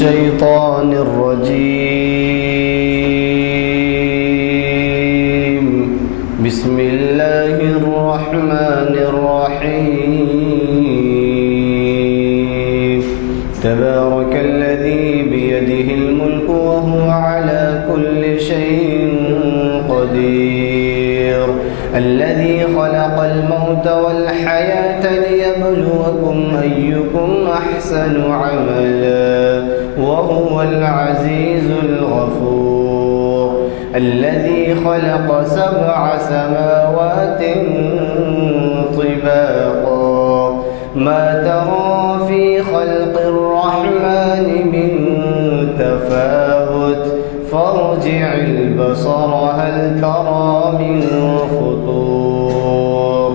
الشيطان الرجيم. بسم الله الرحمن الرحيم. تبارك الذي بيده الملك وهو على كل شيء قدير. الذي خلق الموت والحياة ليبلوكم أيكم أحسن عملا وهو العزيز الغفور. الذي خلق 7 سماوات طباقا ما ترى في خلق الرحمن من تفاوت فارجع البصر هل ترى من فطور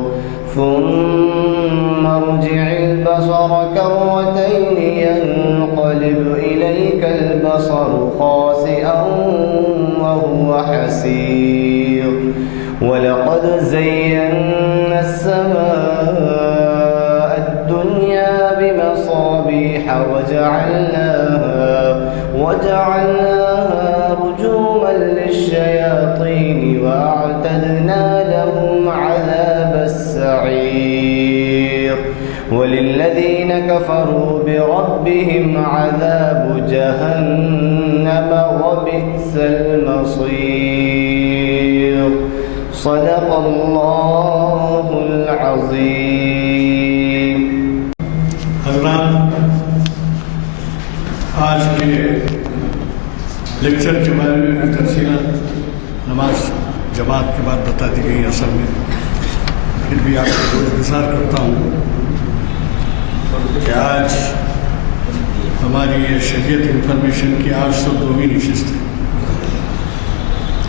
ثم ارجع البصر كرتين ينقلب إليك البصر خاسئا وهو حسير. ولقد زينا السماء الدنيا بمصابيح وجعلناها رجوما للشياطين وأعتدنا لهم عذاب السعير. وللذين كفروا بربهم عذاب جهنم وبئس المصير. صدق الله العظيم. حضرات، آج کے لیکچر کے بارے میں بھی تفصیلات نماز جماعت کے بعد بتا دی گئی. اصل میں پھر بھی آپ کو انتظار کرتا ہوں کہ آج ہماری یہ شریعت انفارمیشن کی 802ویں نشست ہے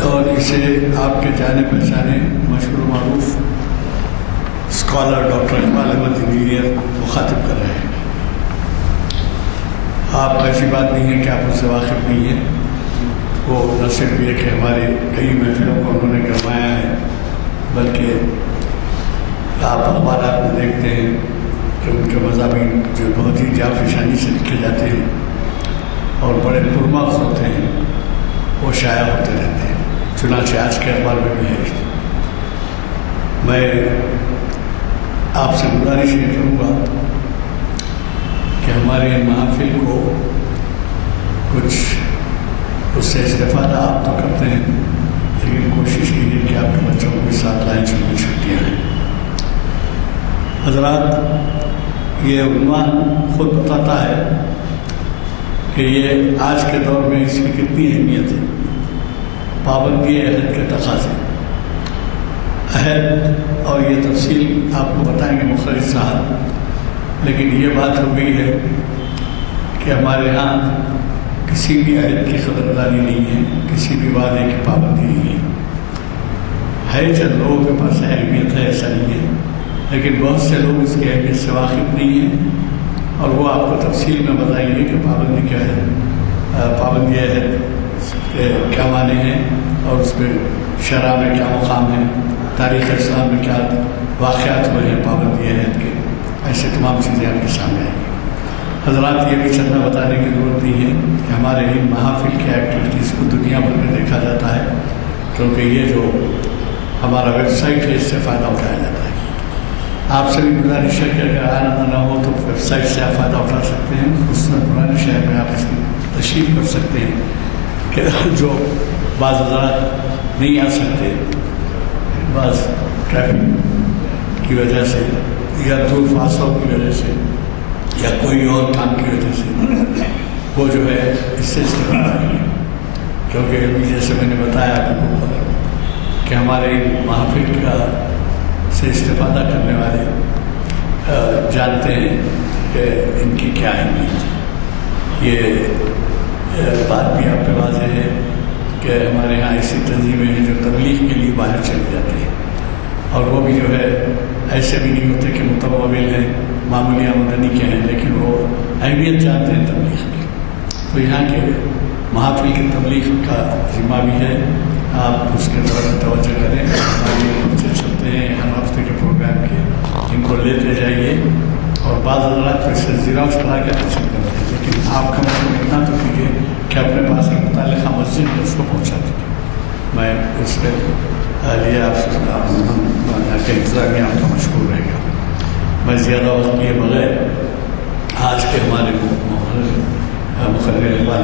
اور اسے آپ کے جانے پہچانے مشہور و معروف scholar doctor Iqbal Ahmed engineer مخاطب کر رہے ہیں. آپ ایسی بات نہیں ہے کہ آپ ان سے واقف نہیں ہیں. وہ نہ صرف یہ کہ ہمارے کئی محفلوں کو انہوں نے گرمایا ہے، بلکہ آپ اخبارات میں دیکھتے ہیں کہ ان کے مضامین جو بہت ہی جافشانی سے لکھے جاتے ہیں اور بڑے پرمغز ہوتے ہیں وہ شائع ہوتے رہتے ہیں. چنانچہ آج کے اخبار میں بھی ہے. میں آپ سے گزارش یہ کروں گا کہ ہمارے محافل کو کچھ اس سے استفادہ آپ تو کرتے ہیں، لیکن کوشش کیجیے کہ آپ کے بچوں کو بھی ساتھ لائیں چونکہ چھٹیاں ہیں. حضرات، یہ عنوان خود بتاتا ہے کہ یہ آج کے دور میں اس کی کتنی اہمیت ہے. پابندی عہد کے تقاضے. عہد اور یہ تفصیل آپ کو بتائیں گے مخرج صاحب، لیکن یہ بات ہو گئی ہے کہ ہمارے ہاں کسی بھی عہد کی قدردانی نہیں ہے، کسی بھی وعدے کی پابندی نہیں ہے. چند لوگوں کے پاس اہمیت ہے، ایسا نہیں ہے، لیکن بہت سے لوگ اس کی اہمیت سے واقف نہیں ہیں اور وہ آپ کو تفصیل میں بتائیں گے کہ پابندی کیا ہے، پابندی عہد کے کیا معنی ہیں اور اس میں شرع میں کیا مقام ہے، تاریخ اسلام میں کیا واقعات ہوئے ہیں پابندی عہد کے. ایسے تمام چیزیں آپ کے سامنے آئیں گی. حضرات، یہ بھی چندہ بتانے کی ضرورت نہیں ہے کہ ہمارے ان محافل کے ایکٹیویٹیز کو دنیا بھر میں دیکھا جاتا ہے، کیونکہ یہ جو ہمارا ویب سائٹ ہے اس سے فائدہ اٹھایا جاتا ہے. آپ سے بھی گزارش ہے کہ اگر آنا نہ ہو تو ویب سائٹ سے آپ فائدہ اٹھا سکتے ہیں. خصوصاً پرانے شہر میں آپ اس کی تشریح کر سکتے ہیں کہ جو بعض حضرات نہیں آ سکتے، بعض ٹریفک کی وجہ سے یا دور فاصلوں کی وجہ سے یا کوئی اور کام کی وجہ سے، وہ جو ہے اس سے استفادہ کریں. کیونکہ ابھی جیسے میں نے بتایا آپ کو کہ ہمارے محافل کا سے استفادہ کرنے والے جانتے ہیں کہ ان کی کیا اہمیت ہے. یہ بات بھی آپ پہ واضح ہے کہ ہمارے ہاں ایسی تنظیمیں ہیں جو تبلیغ کے لیے باہر چلی جاتی ہیں اور وہ بھی جو ہے ایسے بھی نہیں ہوتے کہ متمول ہیں، معمولی آمدنی کے ہیں، لیکن وہ اہمیت جانتے ہیں تبلیغ کی. تو یہاں کے محافل کی تبلیغ کا ذمہ بھی ہے، آپ اس کے طرف توجہ کریں. ہمارے پرچے چلتے ہیں ہر ہفتے کے پروگرام کے، ان کو لیتے جائیے اور بعض حضرات تو اس سے زیراکس کرا کے حاصل کرتے ہیں. لیکن آپ کم از کم اتنا تو کیجیے کہ اپنے پاس ایک متعلقہ مسجد میں اس کو پہنچا دیجیے. میں اس کے لیے آپ کے انتظامیہ آپ کا مشکور رہے گا. میں زیادہ وقت کیے بغیر آج کے ہمارے مقرر اقبال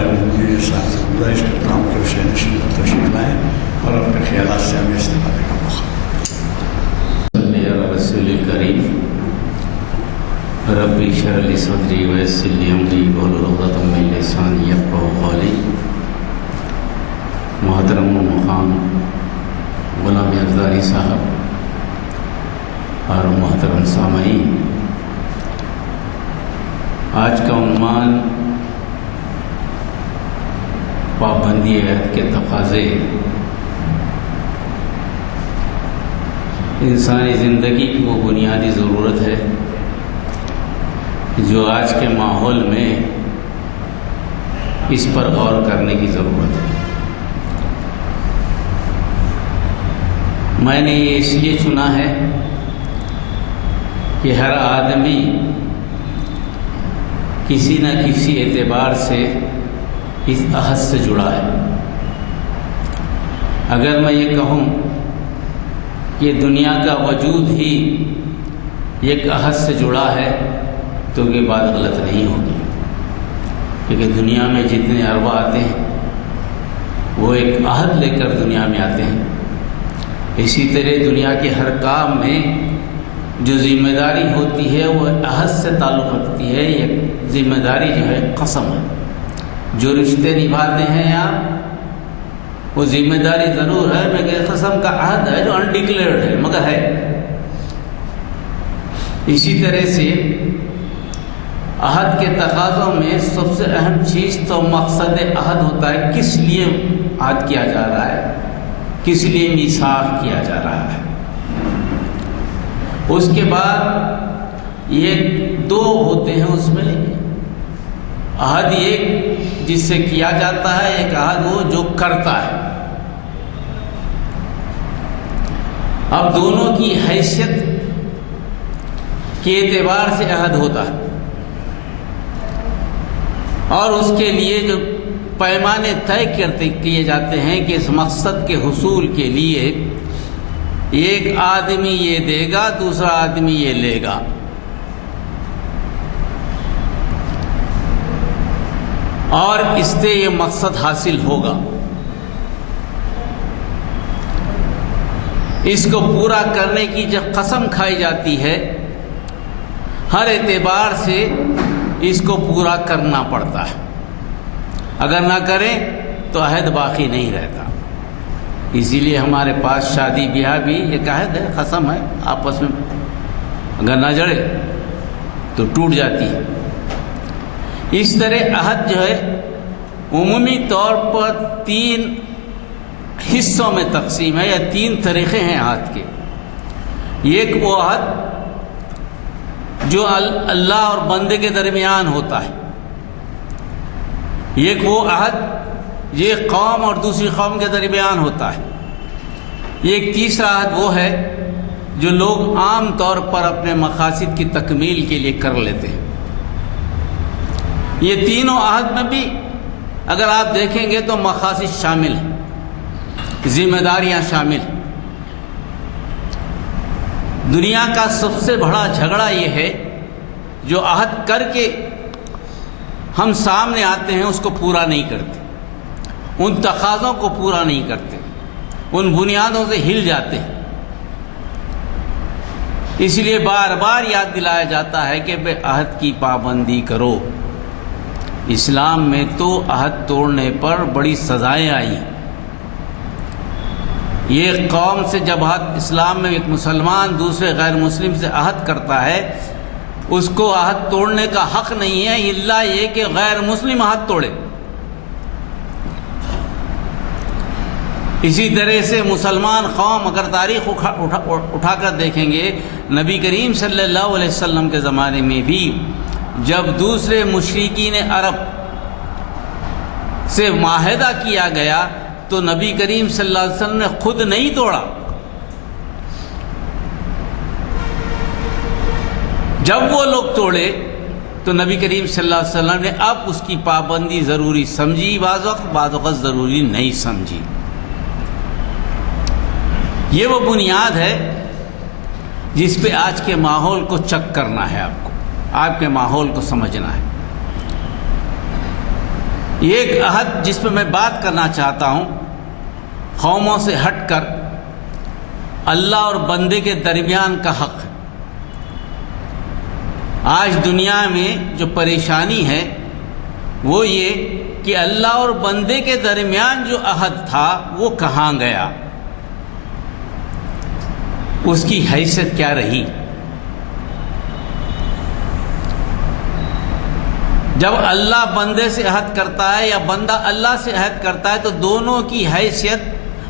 صاحب سے گزارش کرتا ہوں کہ اسے نشین پر تشریف لائیں اور اپنے خیالات سے ہمیں استفادے کا موقع. رسول الکریم ربی اشرح لی صدری ویسر لی امری واحلل عقدۃ من لسانی یفقہوا قولی. محترم و مقام غلام افزاری صاحب اور محترم سامعین، آج کا عنوان پابندی عہد کے تقاضے. انسانی زندگی کی وہ بنیادی ضرورت ہے جو آج کے ماحول میں اس پر غور کرنے کی ضرورت ہے. میں نے یہ اس لیے چنا ہے کہ ہر آدمی کسی نہ کسی اعتبار سے اس عہد سے جڑا ہے. اگر میں یہ کہوں کہ دنیا کا وجود ہی ایک عہد سے جڑا ہے تو یہ بات غلط نہیں ہوگی، کیونکہ دنیا میں جتنے ارباب آتے ہیں وہ ایک عہد لے کر دنیا میں آتے ہیں. اسی طرح دنیا کے ہر کام میں جو ذمہ داری ہوتی ہے وہ عہد سے تعلق رکھتی ہے. یہ ذمہ داری جو ہے قسم ہے. جو رشتے نبھاتے ہیں آپ وہ ذمہ داری ضرور ہے، مگر قسم کا عہد ہے جو انڈکلیئرڈ ہے مگر ہے. اسی طرح سے عہد کے تقاضوں میں سب سے اہم چیز تو مقصد عہد ہوتا ہے. کس لیے عہد کیا جا رہا ہے، کس لیے میثاق کیا جا رہا ہے. اس کے بعد یہ دو ہوتے ہیں اس میں عہد، ایک جس سے کیا جاتا ہے، ایک عہد وہ جو کرتا ہے. اب دونوں کی حیثیت کے اعتبار سے عہد ہوتا ہے اور اس کے لیے جو پیمانے طے کیے جاتے ہیں کہ اس مقصد کے حصول کے لیے ایک آدمی یہ دے گا، دوسرا آدمی یہ لے گا. اور اس سے یہ مقصد حاصل ہوگا. اس کو پورا کرنے کی جب قسم کھائی جاتی ہے ہر اعتبار سے اس کو پورا کرنا پڑتا ہے. اگر نہ کریں تو عہد باقی نہیں رہتا. اسی لیے ہمارے پاس شادی بیاہ بھی ایک عہد ہے، قسم ہے، آپس میں اگر نہ جڑے تو ٹوٹ جاتی ہے. اس طرح عہد جو ہے عمومی طور پر 3 حصوں میں تقسیم ہے، یا 3 طریقے ہیں عہد کے. ایک وہ عہد جو اللہ اور بندے کے درمیان ہوتا ہے. ایک وہ عہد یہ قوم اور دوسری قوم کے درمیان ہوتا ہے. ایک تیسرا عہد وہ ہے جو لوگ عام طور پر اپنے مقاصد کی تکمیل کے لیے کر لیتے ہیں. یہ تینوں عہد میں بھی اگر آپ دیکھیں گے تو مقاصد شامل ہیں، ذمہ داریاں شامل ہیں. دنیا کا سب سے بڑا جھگڑا یہ ہے جو عہد کر کے ہم سامنے آتے ہیں اس کو پورا نہیں کرتے، ان تقاضوں کو پورا نہیں کرتے، ان بنیادوں سے ہل جاتے ہیں. اس لیے بار بار یاد دلایا جاتا ہے کہ بے عہد کی پابندی کرو. اسلام میں تو عہد توڑنے پر بڑی سزائیں آئی. یہ قوم سے جب عہد، اسلام میں ایک مسلمان دوسرے غیر مسلم سے عہد کرتا ہے اس کو عہد توڑنے کا حق نہیں ہے الا یہ کہ غیر مسلم عہد توڑے. اسی طرح سے مسلمان قوم اگر تاریخ اٹھا کر دیکھیں گے، نبی کریم صلی اللہ علیہ وسلم کے زمانے میں بھی جب دوسرے مشرکین عرب سے معاہدہ کیا گیا تو نبی کریم صلی اللہ علیہ وسلم نے خود نہیں توڑا. جب وہ لوگ توڑے تو نبی کریم صلی اللہ علیہ وسلم نے اب اس کی پابندی ضروری سمجھی، بعض وقت ضروری نہیں سمجھی۔ یہ وہ بنیاد ہے جس پہ آج کے ماحول کو چیک کرنا ہے، آپ کو آپ کے ماحول کو سمجھنا ہے۔ یہ ایک عہد جس پہ میں بات کرنا چاہتا ہوں، قوموں سے ہٹ کر اللہ اور بندے کے درمیان کا حق ہے۔ آج دنیا میں جو پریشانی ہے وہ یہ کہ اللہ اور بندے کے درمیان جو عہد تھا وہ کہاں گیا، اس کی حیثیت کیا رہی۔ جب اللہ بندے سے عہد کرتا ہے یا بندہ اللہ سے عہد کرتا ہے تو دونوں کی حیثیت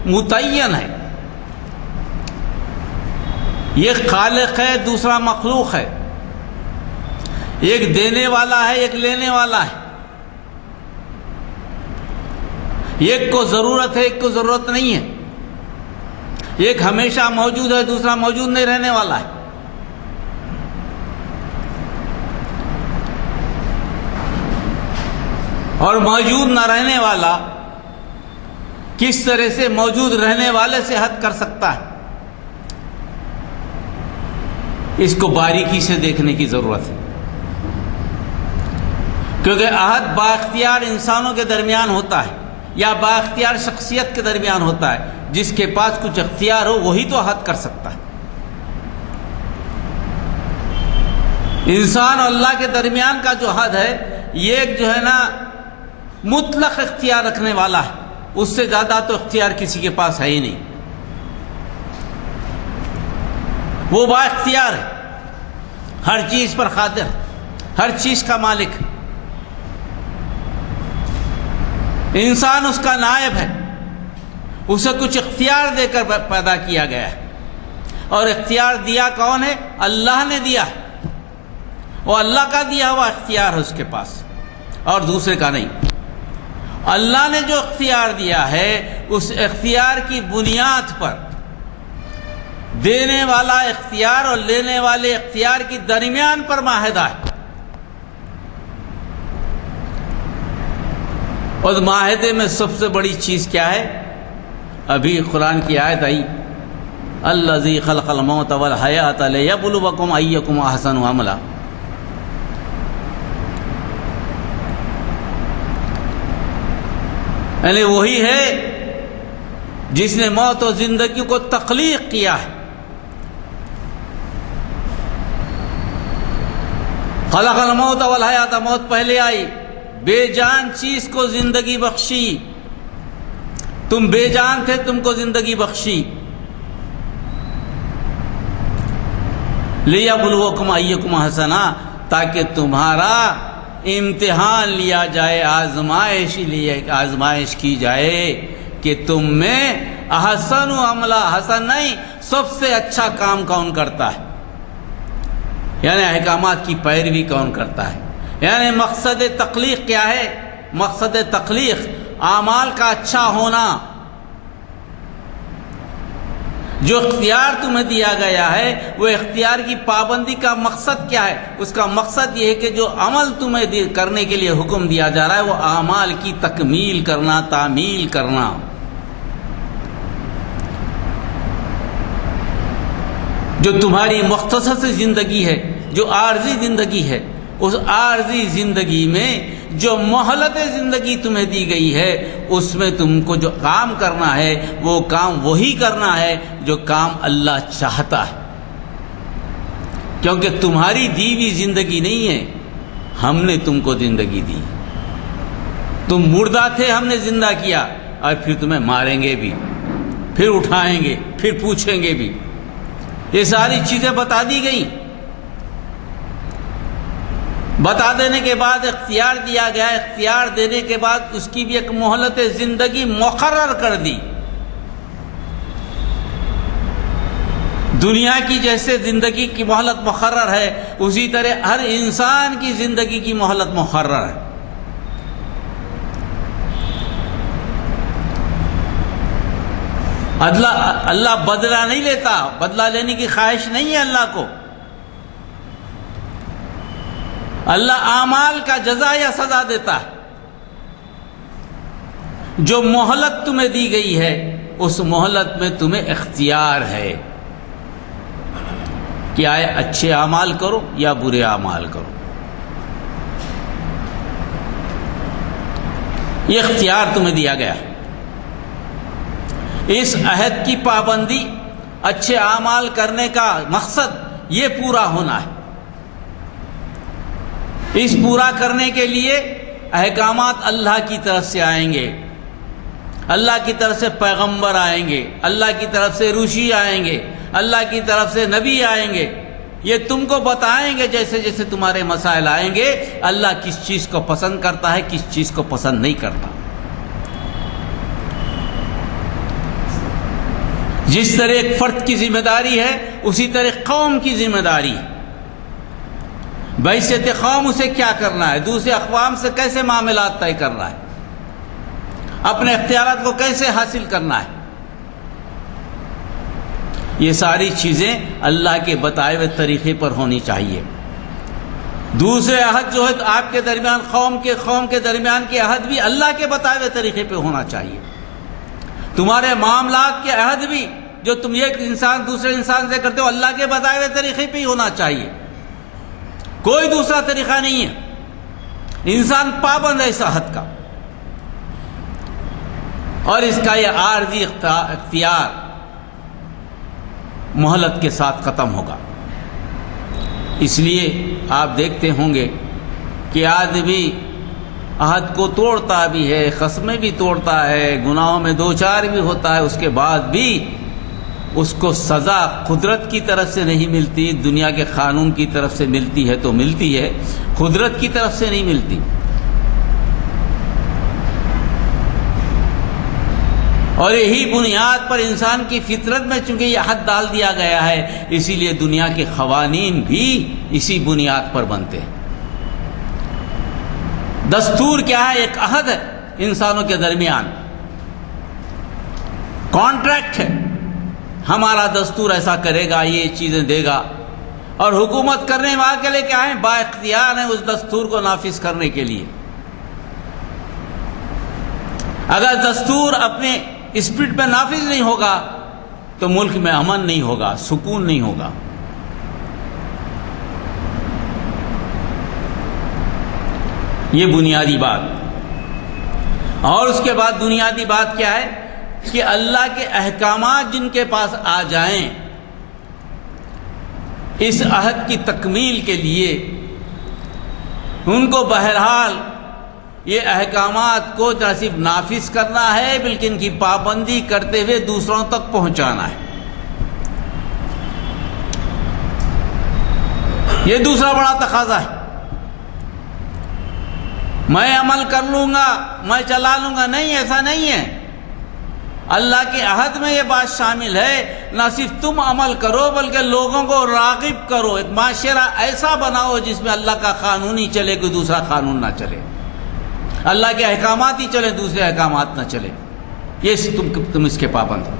متعین ہے۔ ایک خالق ہے، دوسرا مخلوق ہے، ایک دینے والا ہے، ایک لینے والا ہے، ایک کو ضرورت ہے، ایک کو ضرورت نہیں ہے، ایک ہمیشہ موجود ہے، دوسرا موجود نہیں رہنے والا ہے۔ اور موجود نہ رہنے والا کس طرح سے موجود رہنے والے سے عہد کر سکتا ہے، اس کو باریکی سے دیکھنے کی ضرورت ہے، کیونکہ عہد با اختیار انسانوں کے درمیان ہوتا ہے یا با اختیار شخصیت کے درمیان ہوتا ہے۔ جس کے پاس کچھ اختیار ہو وہی تو عہد کر سکتا ہے۔ انسان اور اللہ کے درمیان کا جو عہد ہے یہ ایک جو ہے نا مطلق اختیار رکھنے والا ہے، اس سے زیادہ تو اختیار کسی کے پاس ہے ہی نہیں۔ وہ با اختیار ہے، ہر چیز پر قادر، ہر چیز کا مالک۔ انسان اس کا نائب ہے، اسے کچھ اختیار دے کر پیدا کیا گیا ہے، اور اختیار دیا کون ہے؟ اللہ نے دیا ہے، وہ اللہ کا دیا ہوا اختیار ہے اس کے پاس، اور دوسرے کا نہیں۔ اللہ نے جو اختیار دیا ہے اس اختیار کی بنیاد پر دینے والا اختیار اور لینے والے اختیار کی درمیان پر معاہدہ ہے، اور معاہدے میں سب سے بڑی چیز کیا ہے؟ ابھی قرآن کی آیت آئی، الذی خلق الموت والحیات لیبلوکم ایکم احسن عملا۔ یعنی وہی ہے جس نے موت و زندگی کو تخلیق کیا ہے۔ خلق الموت والحیات، موت پہلے آئی، بے جان چیز کو زندگی بخشی، تم بے جان تھے، تم کو زندگی بخشی۔ لیبلوکم ایکم احسن، تاکہ تمہارا امتحان لیا جائے، آزمائش کی جائے کہ تم میں احسن عملہ، حسن نہیں سب سے اچھا کام کون کرتا ہے، یعنی احکامات کی پیروی کون کرتا ہے۔ یعنی مقصد تخلیق کیا ہے؟ مقصد تخلیق اعمال کا اچھا ہونا۔ جو اختیار تمہیں دیا گیا ہے وہ اختیار کی پابندی کا مقصد کیا ہے؟ اس کا مقصد یہ ہے کہ جو عمل تمہیں کرنے کے لیے حکم دیا جا رہا ہے وہ اعمال کی تکمیل کرنا، تعمیل کرنا۔ جو تمہاری مختصر زندگی ہے، جو عارضی زندگی ہے، اس عارضی زندگی میں جو مہلت زندگی تمہیں دی گئی ہے اس میں تم کو جو کام کرنا ہے وہ کام وہی کرنا ہے جو کام اللہ چاہتا ہے، کیونکہ تمہاری دی ہوئی زندگی نہیں ہے، ہم نے تم کو زندگی دی۔ تم مردہ تھے، ہم نے زندہ کیا، اور پھر تمہیں ماریں گے بھی، پھر اٹھائیں گے، پھر پوچھیں گے بھی۔ یہ ساری چیزیں بتا دی گئی۔ بتا دینے کے بعد اختیار دیا گیا، اختیار دینے کے بعد اس کی بھی ایک مہلت زندگی مقرر کر دی۔ دنیا کی جیسے زندگی کی مہلت مقرر ہے اسی طرح ہر انسان کی زندگی کی مہلت مقرر ہے۔ اللہ بدلہ نہیں لیتا، بدلہ لینے کی خواہش نہیں ہے اللہ کو۔ اللہ اعمال کا جزا یا سزا دیتا ہے. جو مہلت تمہیں دی گئی ہے اس مہلت میں تمہیں اختیار ہے کہ آئے اچھے اعمال کرو یا برے اعمال کرو. یہ اختیار تمہیں دیا گیا. اس عہد کی پابندی، اچھے اعمال کرنے کا مقصد یہ پورا ہونا ہے. اس پورا کرنے کے لیے احکامات اللہ کی طرف سے آئیں گے، اللہ کی طرف سے پیغمبر آئیں گے، اللہ کی طرف سے رشی آئیں گے، اللہ کی طرف سے نبی آئیں گے. یہ تم کو بتائیں گے جیسے جیسے تمہارے مسائل آئیں گے اللہ کس چیز کو پسند کرتا ہے، کس چیز کو پسند نہیں کرتا. جس طرح ایک فرد کی ذمہ داری ہے اسی طرح قوم کی ذمہ داری ہے. بحیثیت قوم اسے کیا کرنا ہے، دوسرے اقوام سے کیسے معاملات طے کرنا ہے، اپنے اختیارات کو کیسے حاصل کرنا ہے. یہ ساری چیزیں اللہ کے بتائے ہوئے طریقے پر ہونی چاہیے. دوسرے عہد جو ہے آپ کے درمیان، قوم کے درمیان کے عہد بھی اللہ کے بتائے ہوئے طریقے پہ ہونا چاہیے. تمہارے معاملات کے عہد بھی جو تم ایک انسان دوسرے انسان سے کرتے ہو اللہ کے بتائے ہوئے طریقے پہ ہی ہونا چاہیے. کوئی دوسرا طریقہ نہیں ہے. انسان پابند ہے اس عہد کا، اور اس کا یہ عارضی اختیار مہلت کے ساتھ ختم ہوگا. اس لیے آپ دیکھتے ہوں گے کہ آدمی عہد کو توڑتا بھی ہے، قسمیں بھی توڑتا ہے، گناہوں میں دوچار بھی ہوتا ہے، اس کے بعد بھی اس کو سزا قدرت کی طرف سے نہیں ملتی، دنیا کے قانون کی طرف سے ملتی ہے تو ملتی ہے، قدرت کی طرف سے نہیں ملتی. اور یہی بنیاد پر انسان کی فطرت میں چونکہ یہ عہد ڈال دیا گیا ہے، اسی لیے دنیا کے قوانین بھی اسی بنیاد پر بنتے ہیں. دستور کیا ہے؟ ایک عہد ہے انسانوں کے درمیان، کانٹریکٹ ہے. ہمارا دستور ایسا کرے گا، یہ چیزیں دے گا. اور حکومت کرنے والے کے لیے کیا ہے؟ با اختیار ہے اس دستور کو نافذ کرنے کے لیے. اگر دستور اپنے اسپرٹ میں نافذ نہیں ہوگا تو ملک میں امن نہیں ہوگا، سکون نہیں ہوگا. یہ بنیادی بات. اور اس کے بعد بنیادی بات کیا ہے کہ اللہ کے احکامات جن کے پاس آ جائیں اس عہد کی تکمیل کے لیے ان کو بہرحال یہ احکامات کو نہ صرف نافذ کرنا ہے بلکہ ان کی پابندی کرتے ہوئے دوسروں تک پہنچانا ہے. یہ دوسرا بڑا تقاضا ہے. میں عمل کر لوں گا، میں چلا لوں گا، نہیں، ایسا نہیں ہے. اللہ کے عہد میں یہ بات شامل ہے نہ صرف تم عمل کرو بلکہ لوگوں کو راغب کرو. ایک معاشرہ ایسا بناؤ جس میں اللہ کا قانون ہی چلے، کوئی دوسرا قانون نہ چلے. اللہ کے احکامات ہی چلے، دوسرے احکامات نہ چلے. یہ تم اس کے پابند ہو.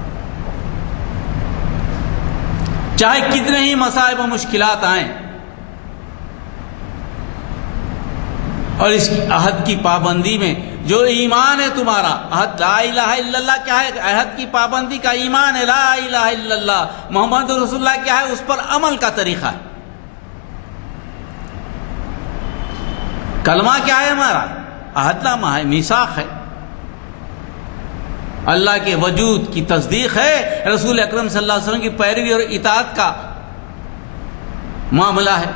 چاہے کتنے ہی مصائب و مشکلات آئیں. اور اس عہد کی پابندی میں جو ایمان ہے تمہارا، عہد لا الہ الا اللہ کیا ہے؟ عہد کی پابندی کا ایمان ہے، لا الہ الا اللہ محمد رسول اللہ کیا ہے؟ اس پر عمل کا طریقہ ہے. کلمہ کیا ہے ہمارا؟ عہد نامہ ہے، میثاق ہے. اللہ کے وجود کی تصدیق ہے، رسول اکرم صلی اللہ علیہ وسلم کی پیروی اور اطاعت کا معاملہ ہے.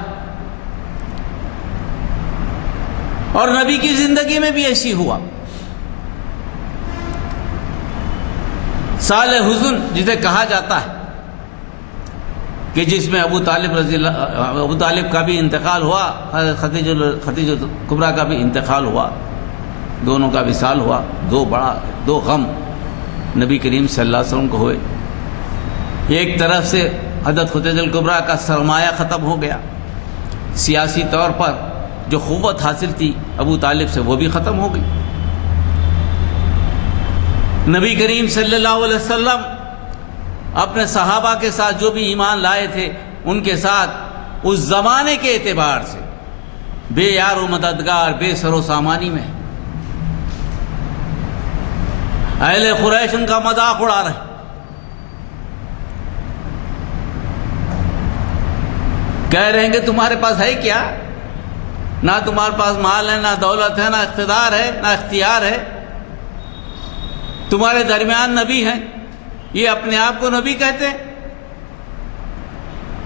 اور نبی کی زندگی میں بھی ایسی ہوا. سال حزن جسے کہا جاتا ہے کہ جس میں ابو طالب کا بھی انتقال ہوا، خدیجہ کبریٰ کا بھی انتقال ہوا، دونوں کا وصال ہوا. دو غم نبی کریم صلی اللہ علیہ وسلم کو ہوئے. ایک طرف سے حضرت خدیجہ کبریٰ کا سرمایہ ختم ہو گیا، سیاسی طور پر جو قوت حاصل تھی ابو طالب سے وہ بھی ختم ہو گئی. نبی کریم صلی اللہ علیہ وسلم اپنے صحابہ کے ساتھ جو بھی ایمان لائے تھے ان کے ساتھ اس زمانے کے اعتبار سے بے یار و مددگار، بے سر و سامانی میں. اہل قریش ان کا مذاق اڑا رہے. کہہ رہے ہیں کہ تمہارے پاس ہے کیا؟ نہ تمہارے پاس مال ہے، نہ دولت ہے، نہ اقتدار ہے، نہ اختیار ہے. تمہارے درمیان نبی ہیں، یہ اپنے آپ کو نبی کہتے ہیں،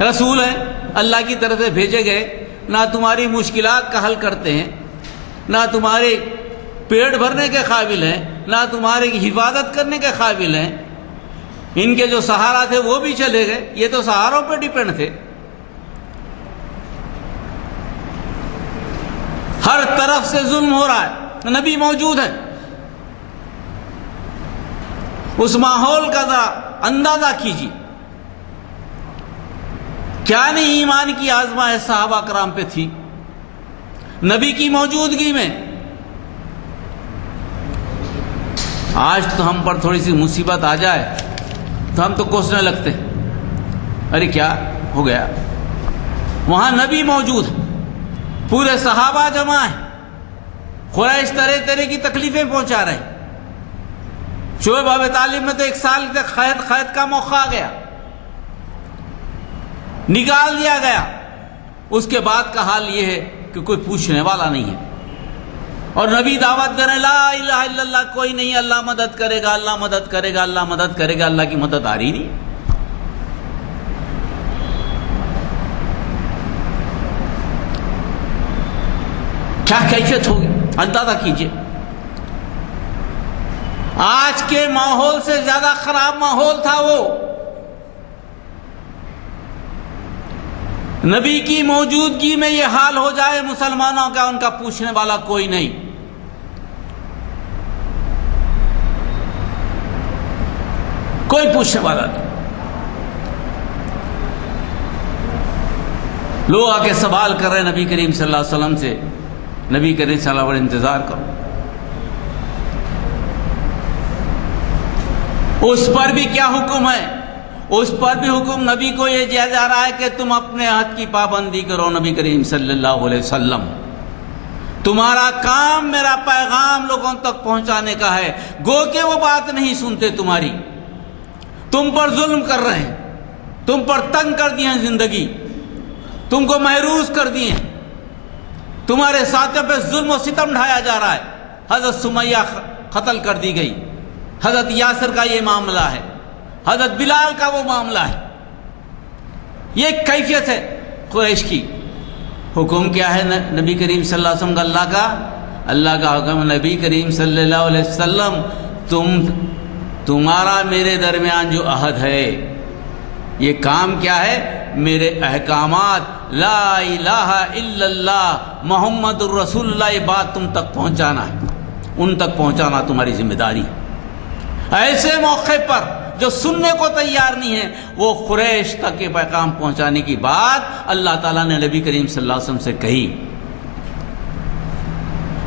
رسول ہیں، اللہ کی طرف سے بھیجے گئے. نہ تمہاری مشکلات کا حل کرتے ہیں، نہ تمہارے پیٹ بھرنے کے قابل ہیں، نہ تمہاری حفاظت کرنے کے قابل ہیں. ان کے جو سہارا تھے وہ بھی چلے گئے. یہ تو سہاروں پہ ڈیپینڈ تھے. ہر طرف سے ظلم ہو رہا ہے، نبی موجود ہے. اس ماحول کا ذرا اندازہ کیجیے. کیا نہیں ایمان کی آزمائش صحابہ کرام پہ تھی نبی کی موجودگی میں. آج تو ہم پر تھوڑی سی مصیبت آ جائے تو ہم تو کوسنے لگتے ہیں، ارے کیا ہو گیا. وہاں نبی موجود ہے، پورے صحابہ جمع ہیں. قریش طرح طرح کی تکلیفیں پہنچا رہے ہیں. شعیب ابی طالب میں تو 1 سال تک قید کا موقع آ گیا، نکال دیا گیا. اس کے بعد کا حال یہ ہے کہ کوئی پوچھنے والا نہیں ہے. اور نبی دعوت دے رہے لا الہ الا اللہ، کوئی نہیں، اللہ مدد کرے گا، اللہ مدد کرے گا، اللہ مدد کرے گا. اللہ کی مدد آ رہی نہیں. کیا کیفیت ہوگی اندازہ کیجئے. آج کے ماحول سے زیادہ خراب ماحول تھا وہ. نبی کی موجودگی میں یہ حال ہو جائے مسلمانوں کا، ان کا پوچھنے والا کوئی نہیں. کوئی پوچھنے والا نہیں. لوگ آ کے سوال کر رہے ہیں نبی کریم صلی اللہ علیہ وسلم سے. نبی کریم صلی اللہ علیہ وسلم انتظار کرو. اس پر بھی کیا حکم ہے؟ اس پر بھی حکم نبی کو یہ دیا جا رہا ہے کہ تم اپنے عہد کی پابندی کرو. نبی کریم صلی اللہ علیہ وسلم، تمہارا کام میرا پیغام لوگوں تک پہنچانے کا ہے. گو کہ وہ بات نہیں سنتے تمہاری، تم پر ظلم کر رہے ہیں، تم پر تنگ کر دیے ہیں، زندگی تم کو محروس کر دیے ہیں، تمہارے ساتھیوں پہ ظلم و ستم ڈھایا جا رہا ہے. حضرت سمیہ قتل کر دی گئی، حضرت یاسر کا یہ معاملہ ہے، حضرت بلال کا وہ معاملہ ہے. یہ کیفیت ہے قریش کی. حکم کیا ہے نبی کریم صلی اللہ علیہ وسلم کا؟ اللہ کا حکم. نبی کریم صلی اللہ علیہ وسلم تمہارا میرے درمیان جو عہد ہے، یہ کام کیا ہے؟ میرے احکامات لا الہ الا اللہ محمد الرسول اللہ، یہ بات تم تک پہنچانا ہے. ان تک پہنچانا تمہاری ذمہ داری ہے. ایسے موقع پر جو سننے کو تیار نہیں ہے، وہ قریش تک یہ پیغام پہنچانے کی بات اللہ تعالیٰ نے نبی کریم صلی اللہ علیہ وسلم سے کہی.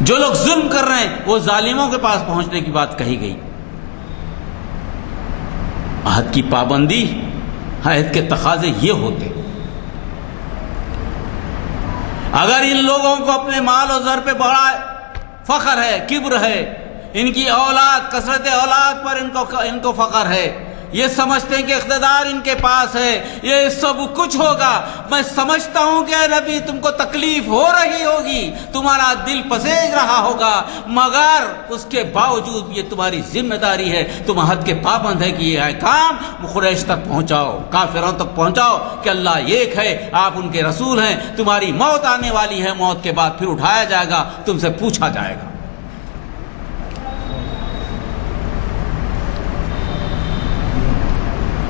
جو لوگ ظلم کر رہے ہیں وہ ظالموں کے پاس پہنچنے کی بات کہی گئی. عہد کی پابندی، عہد کے تقاضے یہ ہوتے. اگر ان لوگوں کو اپنے مال و زر پہ بڑا فخر ہے، کبر ہے، ان کی اولاد، کثرت اولاد پر ان کو فخر ہے، یہ سمجھتے ہیں کہ اقتدار ان کے پاس ہے، یہ سب کچھ ہوگا. میں سمجھتا ہوں کہ اے نبی تم کو تکلیف ہو رہی ہوگی، تمہارا دل پسیج رہا ہوگا، مگر اس کے باوجود یہ تمہاری ذمہ داری ہے، تم عہد کے پابند ہے کہ یہ کام قریش تک پہنچاؤ، کافروں تک پہنچاؤ کہ اللہ ایک ہے، آپ ان کے رسول ہیں. تمہاری موت آنے والی ہے، موت کے بعد پھر اٹھایا جائے گا، تم سے پوچھا جائے گا.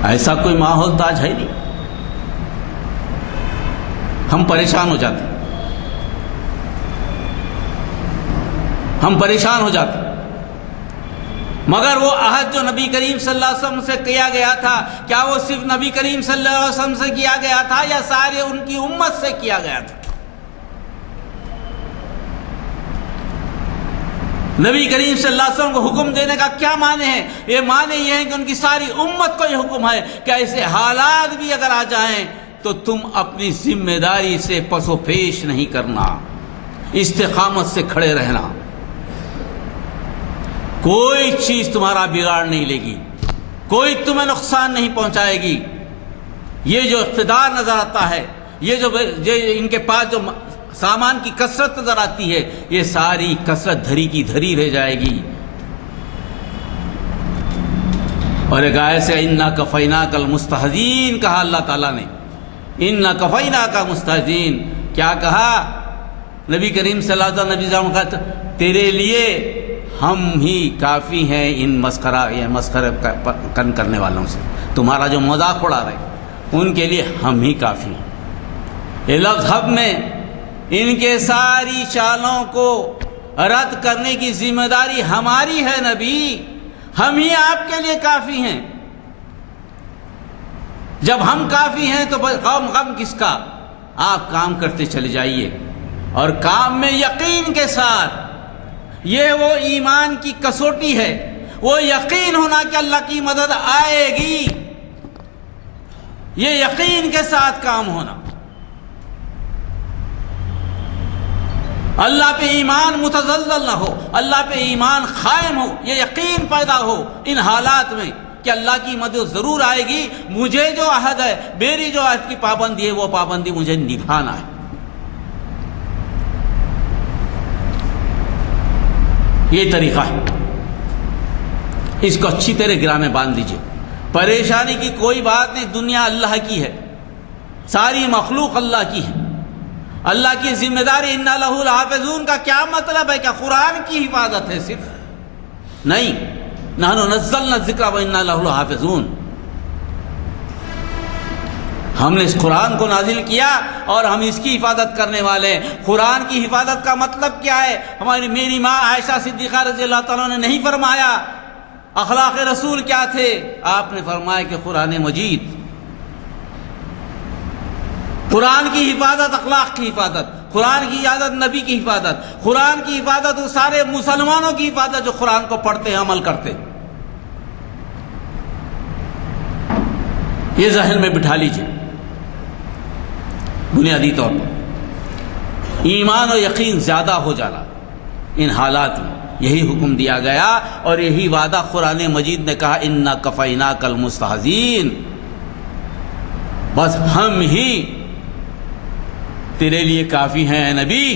ایسا کوئی ماحول تو آج ہے نہیں. ہم پریشان ہو جاتے، ہم پریشان ہو جاتے. مگر وہ عہد جو نبی کریم صلی اللہ علیہ وسلم سے کیا گیا تھا، کیا وہ صرف نبی کریم صلی اللہ علیہ وسلم سے کیا گیا تھا یا سارے ان کی امت سے کیا گیا تھا؟ نبی کریم صلی اللہ علیہ وسلم کو حکم دینے کا کیا معنی ہے؟ یہ معنی یہ ہے کہ ان کی ساری امت کو یہ حکم ہے کہ ایسے حالات بھی اگر آ جائیں تو تم اپنی ذمہ داری سے پس و پیش نہیں کرنا. استقامت سے کھڑے رہنا. کوئی چیز تمہارا بگاڑ نہیں لے گی، کوئی تمہیں نقصان نہیں پہنچائے گی. یہ جو اقتدار نظر آتا ہے، یہ جو ان کے پاس جو سامان کی کثرت نظر آتی ہے، یہ ساری کثرت دھری کی دھری رہ جائے گی. اور ایک آیت سے اِنَّا كَفَيْنَاكَ الْمُسْتَهْزِئِينَ کہا اللہ تعالیٰ نے. اِنَّا كَفَيْنَاكَ الْمُسْتَهْزِئِينَ کیا کہا؟ نبی کریم صلی اللہ علیہ وسلم کہا تیرے لیے ہم ہی کافی ہیں ان مسخرہ کرنے والوں سے. تمہارا جو مذاق اڑا رہے ان کے لیے ہم ہی کافی ہیں. یہ لفظ حب میں ان کے ساری چالوں کو رد کرنے کی ذمہ داری ہماری ہے نبی. ہم ہی آپ کے لیے کافی ہیں. جب ہم کافی ہیں تو غم کس کا؟ آپ کام کرتے چلے جائیے، اور کام میں یقین کے ساتھ. یہ وہ ایمان کی کسوٹی ہے، وہ یقین ہونا کہ اللہ کی مدد آئے گی. یہ یقین کے ساتھ کام ہونا. اللہ پہ ایمان متزلزل نہ ہو، اللہ پہ ایمان قائم ہو، یہ یقین پیدا ہو ان حالات میں کہ اللہ کی مدد ضرور آئے گی. مجھے جو عہد ہے، میری جو عہد کی پابندی ہے، وہ پابندی مجھے نبھانا ہے. یہ طریقہ ہے. اس کو اچھی طرح گرہ میں باندھ لیجئے. پریشانی کی کوئی بات نہیں. دنیا اللہ کی ہے، ساری مخلوق اللہ کی ہے. اللہ کی ذمہ داری اِنَّا لَهُ الْحَافِظُونَ کا کیا مطلب ہے؟ کیا قرآن کی حفاظت ہے صرف؟ نہیں. نَحْنُ نَزَّلْنَا الذِّكْرَ وَإِنَّا لَهُ الْحَافِظُونَ. ہم نے اس قرآن کو نازل کیا اور ہم اس کی حفاظت کرنے والے ہیں. قرآن کی حفاظت کا مطلب کیا ہے؟ میری ماں عائشہ صدیقہ رضی اللہ تعالیٰ نے نہیں فرمایا اخلاق رسول کیا تھے. آپ نے فرمایا کہ قرآن مجید. قرآن کی حفاظت اخلاق کی حفاظت، قرآن کی حفاظت نبی کی حفاظت، قرآن کی حفاظت وہ سارے مسلمانوں کی حفاظت جو قرآن کو پڑھتے ہیں، عمل کرتے. یہ ذہن میں بٹھا لیجئے. بنیادی طور پر ایمان و یقین زیادہ ہو جانا ان حالات میں، یہی حکم دیا گیا اور یہی وعدہ قرآن مجید نے کہا اِنَّا كَفَيْنَاكَ الْمُسْتَهْزِئِينَ. بس ہم ہی تیرے لیے کافی ہیں نبی.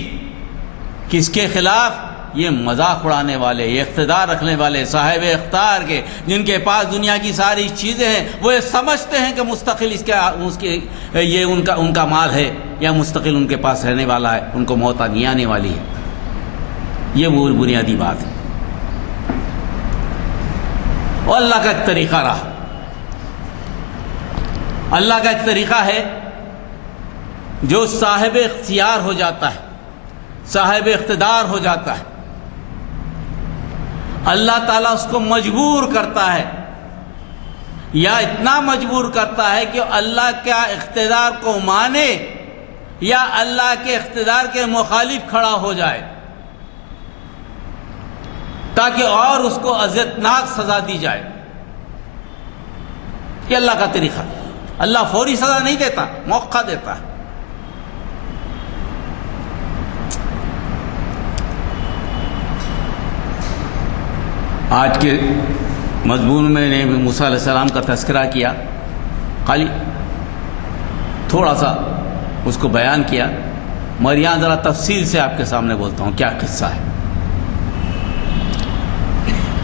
کس کے خلاف؟ یہ مذاق اڑانے والے، یہ اقتدار رکھنے والے، صاحب اختیار کے، جن کے پاس دنیا کی ساری چیزیں ہیں. وہ یہ سمجھتے ہیں کہ مستقل یہ ان کا مال ہے، یا مستقل ان کے پاس رہنے والا ہے، ان کو موت نہیں آنے والی ہے. یہ وہ بنیادی بات ہے. اور اللہ کا ایک طریقہ رہا. اللہ کا ایک طریقہ ہے جو صاحب اختیار ہو جاتا ہے، صاحب اقتدار ہو جاتا ہے، اللہ تعالیٰ اس کو مجبور کرتا ہے، یا اتنا مجبور کرتا ہے کہ اللہ کا اقتدار کو مانے یا اللہ کے اقتدار کے مخالف کھڑا ہو جائے، تاکہ اور اس کو اذیتناک سزا دی جائے. یہ اللہ کا طریقہ. اللہ فوری سزا نہیں دیتا، موقع دیتا ہے. آج کے مضمون میں نے موسیٰ علیہ السلام کا تذکرہ کیا، خالی تھوڑا سا اس کو بیان کیا، مگر یہاں ذرا تفصیل سے آپ کے سامنے بولتا ہوں کیا قصہ ہے.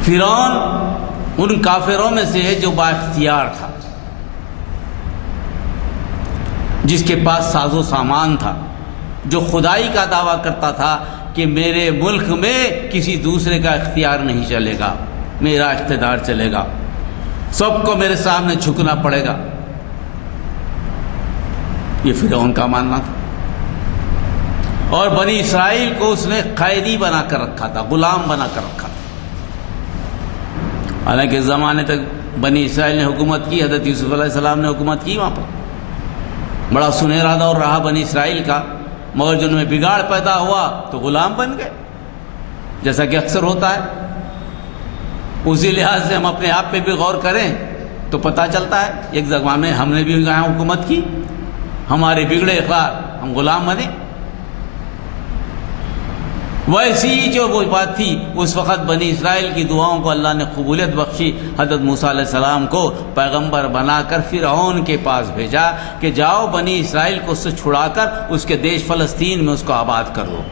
فرعون ان کافروں میں سے ہے جو با اختیار تھا، جس کے پاس ساز و سامان تھا، جو خدائی کا دعویٰ کرتا تھا کہ میرے ملک میں کسی دوسرے کا اختیار نہیں چلے گا، میرا اقتدار چلے گا، سب کو میرے سامنے جھکنا پڑے گا. یہ فرعون کا ماننا تھا. اور بنی اسرائیل کو اس نے قیدی بنا کر رکھا تھا، غلام بنا کر رکھا تھا. حالانکہ اس زمانے تک بنی اسرائیل نے حکومت کی، حضرت یوسف علیہ السلام نے حکومت کی وہاں پر. بڑا سنہرا دور رہا بنی اسرائیل کا، مگر جن میں بگاڑ پیدا ہوا تو غلام بن گئے، جیسا کہ اکثر ہوتا ہے. اسی لحاظ سے ہم اپنے آپ پہ بھی غور کریں تو پتہ چلتا ہے ایک زمانے ہم نے بھی یہاں حکومت کی، ہمارے بگڑے اخلاق، ہم غلام بنے. ویسی جو وہ بات تھی اس وقت بنی اسرائیل کی دعاؤں کو اللہ نے قبولیت بخشی. حضرت موسیٰ علیہ السلام کو پیغمبر بنا کر فرعون کے پاس بھیجا کہ جاؤ بنی اسرائیل کو اس سے چھڑا کر اس کے دیش فلسطین میں اس کو آباد کر دو.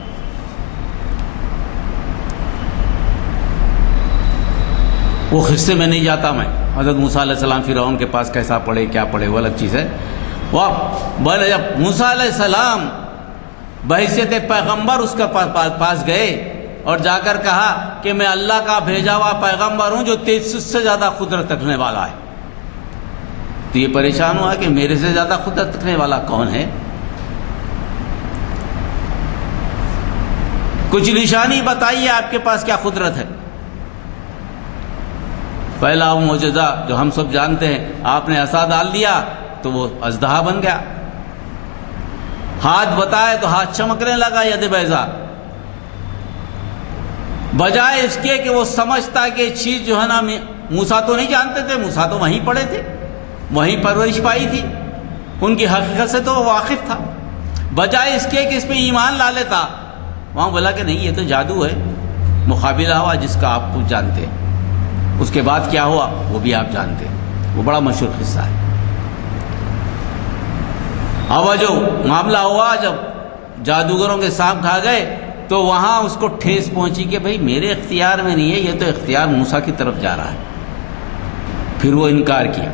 وہ قصے میں نہیں جاتا میں. حضرت موسیٰ علیہ السلام فرعون کے پاس کیسا پڑے کیا پڑے وہ الگ چیز ہے. وہ جب موسیٰ علیہ السلام بحیثیت پیغمبر اس کے پاس گئے اور جا کر کہا کہ میں اللہ کا بھیجا ہوا پیغمبر ہوں جو تجھ سے زیادہ قدرت رکھنے والا ہے، تو یہ پریشان ہوا کہ میرے سے زیادہ قدرت رکھنے والا کون ہے؟ کچھ نشانی بتائیے آپ کے پاس کیا قدرت ہے. پہلا وہ معجزہ جو ہم سب جانتے ہیں، آپ نے عصا ڈال دیا تو وہ اژدہا بن گیا. ہاتھ بتائے تو ہاتھ چمکنے لگا ید بیضا. بجائے اس کے کہ وہ سمجھتا کہ چیز جو ہے نا، موسیٰ تو نہیں جانتے تھے، موسیٰ تو وہیں پڑے تھے، وہیں پرورش پائی تھی، ان کی حقیقت سے تو وہ واقف تھا. بجائے اس کے کہ اس پہ ایمان لا لیتا، وہاں بولا کہ نہیں یہ تو جادو ہے. مقابلہ ہوا جس کا آپ کچھ جانتے ہیں. اس کے بعد کیا ہوا وہ بھی آپ جانتے ہیں، وہ بڑا مشہور قصہ ہے. اب جو معاملہ ہوا جب جادوگروں کے سانپ کھا گئے تو وہاں اس کو ٹھیس پہنچی کہ بھئی میرے اختیار میں نہیں ہے، یہ تو اختیار موسیٰ کی طرف جا رہا ہے. پھر وہ انکار کیا،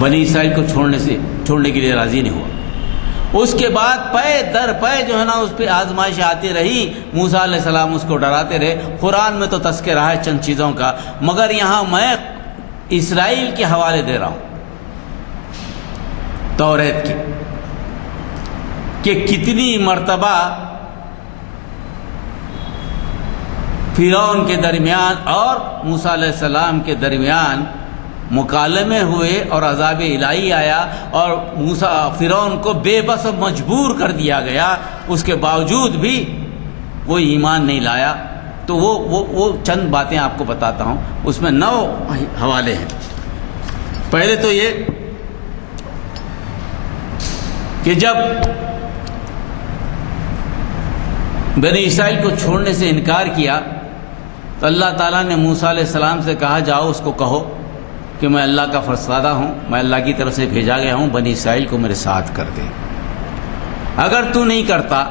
بنی اسرائیل کو چھوڑنے کے لیے راضی نہیں ہوا. اس کے بعد پے در پے جو ہے نا اس پہ آزمائش آتی رہی. موسیٰ علیہ السلام اس کو ڈراتے رہے. قرآن میں تو تذکرہ ہے چند چیزوں کا، مگر یہاں میں اسرائیل کے حوالے دے رہا ہوں توریت کی، کہ کتنی مرتبہ فرعون کے درمیان اور موسیٰ علیہ السلام کے درمیان مکالمے ہوئے اور عذاب الہی آیا اور فرعون کو بے بس مجبور کر دیا گیا. اس کے باوجود بھی وہ ایمان نہیں لایا. تو وہ چند باتیں آپ کو بتاتا ہوں، اس میں 9 حوالے ہیں. پہلے تو یہ کہ جب بنی اسرائیل کو چھوڑنے سے انکار کیا تو اللہ تعالیٰ نے موسیٰ علیہ السلام سے کہا جاؤ اس کو کہو کہ میں اللہ کا فرستادہ ہوں، میں اللہ کی طرف سے بھیجا گیا ہوں، بنی اسرائیل کو میرے ساتھ کر دے. اگر تو نہیں کرتا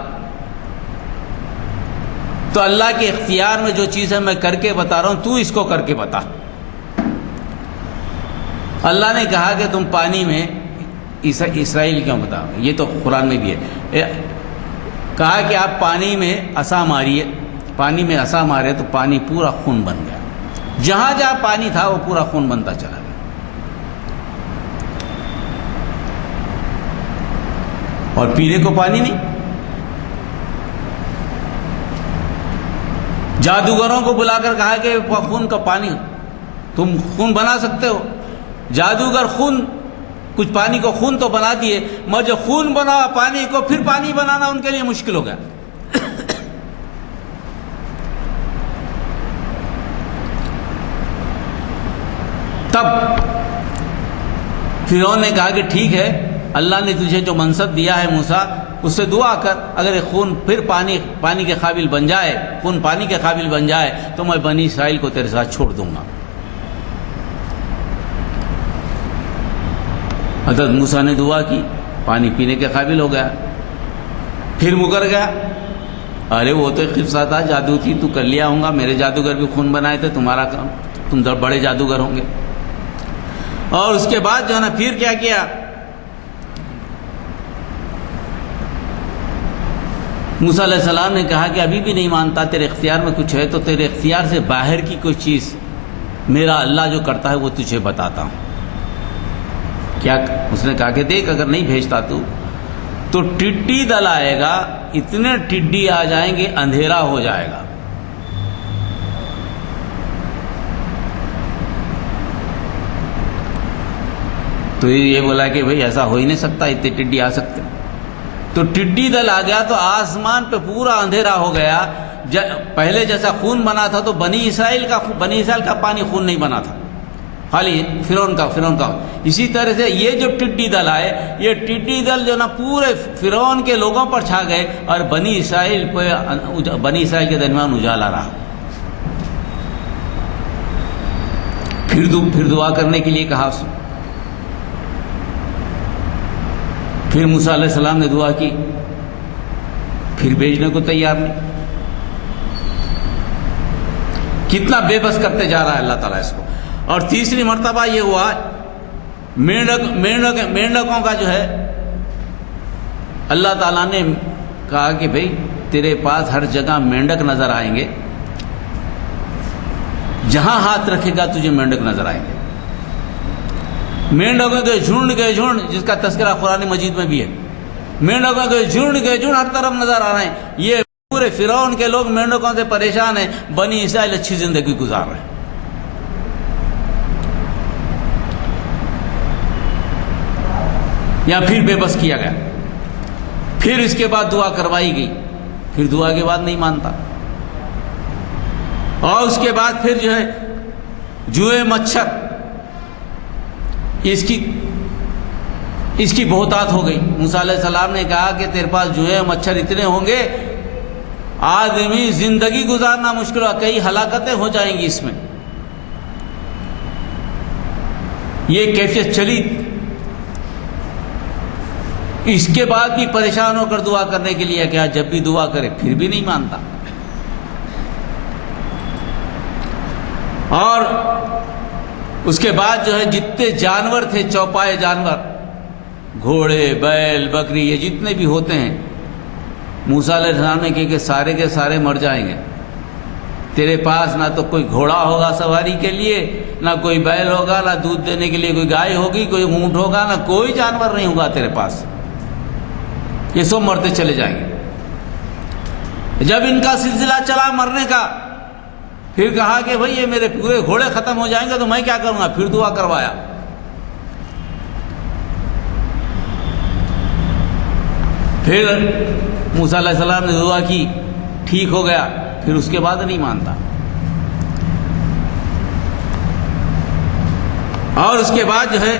تو اللہ کے اختیار میں جو چیز ہے میں کر کے بتا رہا ہوں، تو اس کو کر کے بتا. اللہ نے کہا کہ تم پانی میں اسرائیل کیوں بتاؤ، یہ تو قرآن میں بھی ہے. کہا کہ آپ پانی میں عصا ماریے، پانی میں عصا مارے تو پانی پورا خون بن گیا. جہاں جہاں پانی تھا وہ پورا خون بنتا چلا گیا. اور پینے کو پانی نہیں. جادوگروں کو بلا کر کہا کہ خون کا پانی تم خون بنا سکتے ہو. جادوگر خون کچھ پانی کو خون تو بنا دیے، مگر جو خون بنا پانی کو پھر پانی بنانا ان کے لیے مشکل ہو گیا. تب فرعون نے کہا کہ ٹھیک ہے، اللہ نے تجھے جو منصب دیا ہے موسیٰ، اس سے دعا کر، اگر خون پھر پانی کے قابل بن جائے، خون پانی کے قابل بن جائے تو میں بنی اسرائیل کو تیرے ساتھ چھوڑ دوں گا. حضرت موسیٰ نے دعا کی، پانی پینے کے قابل ہو گیا. پھر مکر گیا. ارے وہ تو ایک قصہ تھا، جادو تھی، تو کر لیا ہوں گا، میرے جادوگر بھی خون بنائے تھے، تمہارا کام، تم بڑے جادوگر ہوں گے. اور اس کے بعد جو ہے نا پھر کیا کیا، موسیٰ علیہ السلام نے کہا کہ ابھی بھی نہیں مانتا، تیرے اختیار میں کچھ ہے تو تیرے اختیار سے باہر کی کوئی چیز میرا اللہ جو کرتا ہے وہ تجھے بتاتا ہوں. کیا اس نے کہا کہ دیکھ اگر نہیں بھیجتا تو ٹڈی دل آئے گا، اتنے ٹڈی آ جائیں گے اندھیرا ہو جائے گا. تو یہ بولا کہ بھئی ایسا ہو ہی نہیں سکتا، اتنے ٹڈی آ سکتے. تو ٹڈی دل آ گیا تو آسمان پہ پورا اندھیرا ہو گیا. پہلے جیسا خون بنا تھا تو بنی اسرائیل کا پانی خون نہیں بنا تھا. خالی فرعون کا. اسی طرح سے یہ جو ٹڈی دل آئے، یہ ٹڈی دل جو نا پورے فرعون کے لوگوں پر چھا گئے اور بنی اسرائیل کے درمیان اجالا رہا. پھر دعا کرنے کے لیے کہا. پھر موسیٰ علیہ السلام نے دعا کی، پھر بھیجنے کو تیار نہیں. کتنا بے بس کرتے جا رہا ہے اللہ تعالیٰ اس کو. اور تیسری مرتبہ یہ ہوا مینڈکوں کا جو ہے اللہ تعالیٰ نے کہا کہ بھئی تیرے پاس ہر جگہ مینڈک نظر آئیں گے، جہاں ہاتھ رکھے گا تجھے مینڈک نظر آئیں گے. مینڈکوں کے جھنڈ جس کا تذکرہ قرآن مجید میں بھی ہے. مینڈکوں کے جھنڈ ہر طرف نظر آ رہے ہیں. یہ پورے فرعون کے لوگ مینڈکوں سے پریشان ہیں، بنی اسرائیل اچھی زندگی گزار رہے ہیں. یا پھر بے بس کیا گیا. پھر اس کے بعد دعا کروائی گئی، پھر دعا کے بعد نہیں مانتا. اور اس کے بعد پھر جو ہے جوئے مچھر، اس کی بہتات ہو گئی. موسیٰ علیہ السلام نے کہا کہ تیرے پاس جوئے مچھر اتنے ہوں گے آدمی زندگی گزارنا مشکل ہوا، کئی ہلاکتیں ہو جائیں گی اس میں. یہ کیفیت چلی. اس کے بعد بھی پریشان ہو کر دعا کرنے کے لیے کیا، جب بھی دعا کرے پھر بھی نہیں مانتا. اور اس کے بعد جو ہے جتنے جانور تھے، چوپائے جانور، گھوڑے، بیل، بکری، یہ جتنے بھی ہوتے ہیں، موسیٰ علیہ السلام نے کہا کہ سارے کے سارے مر جائیں گے. تیرے پاس نہ تو کوئی گھوڑا ہوگا سواری کے لیے، نہ کوئی بیل ہوگا، نہ دودھ دینے کے لیے کوئی گائے ہوگی، کوئی اونٹ ہوگا، نہ کوئی جانور نہیں ہوگا تیرے پاس. یہ سب مرتے چلے جائیں گے. جب ان کا سلسلہ چلا مرنے کا، پھر کہا کہ بھئی یہ میرے پورے گھوڑے ختم ہو جائیں گے تو میں کیا کروں گا. پھر دعا کروایا. پھر موسیٰ علیہ السلام نے دعا کی، ٹھیک ہو گیا. پھر اس کے بعد نہیں مانتا. اور اس کے بعد جو ہے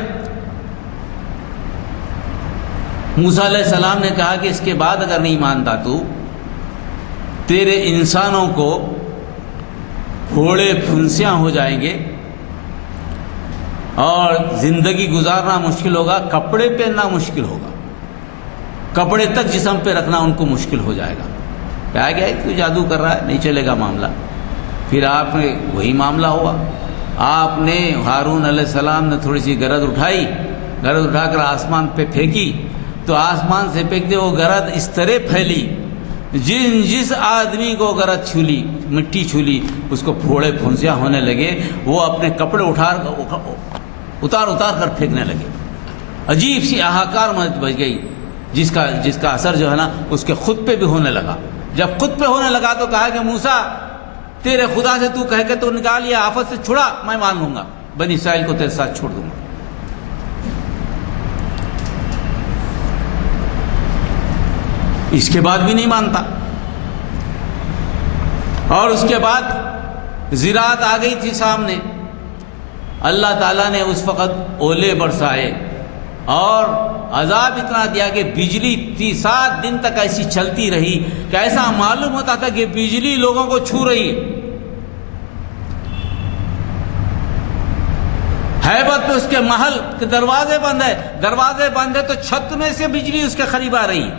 موسیٰ علیہ السلام نے کہا کہ اس کے بعد اگر نہیں مانتا تو تیرے انسانوں کو پھوڑے پھنسیاں ہو جائیں گے اور زندگی گزارنا مشکل ہوگا، کپڑے پہننا مشکل ہوگا، کپڑے تک جسم پہ رکھنا ان کو مشکل ہو جائے گا. کہا گیا تو جادو کر رہا ہے، نہیں چلے گا معاملہ. پھر آپ نے وہی معاملہ ہوا. آپ نے ہارون علیہ السلام نے تھوڑی سی گرد اٹھائی، گرد اٹھا کر آسمان پہ پھینکی تو آسمان سے پھینکتے وہ گرد اس طرح پھیلی، جس آدمی کو گرد چھولی، مٹی چھولی، اس کو پھوڑے پھنسیاں ہونے لگے. وہ اپنے کپڑے اتار کر پھینکنے لگے. عجیب سی ہاہکار مچ بچ گئی، جس کا اثر جو ہے نا اس کے خود پہ بھی ہونے لگا. جب خود پہ ہونے لگا تو کہا کہ موسیٰ تیرے خدا سے تو کہہ کے تو نکال، یہ آفت سے چھڑا، میں مان لوں گا، بنی اسرائیل کو تیرے ساتھ چھوڑ دوں گا. اس کے بعد بھی نہیں مانتا. اور اس کے بعد زراعت آ گئی تھی سامنے. اللہ تعالیٰ نے اس وقت اولے برسائے اور عذاب اتنا دیا کہ بجلی 7 دن تک ایسی چلتی رہی کہ ایسا معلوم ہوتا تھا کہ بجلی لوگوں کو چھو رہی ہے. ہیبت پہ اس کے محل کے دروازے بند ہے تو چھت میں سے بجلی اس کے قریب آ رہی ہے.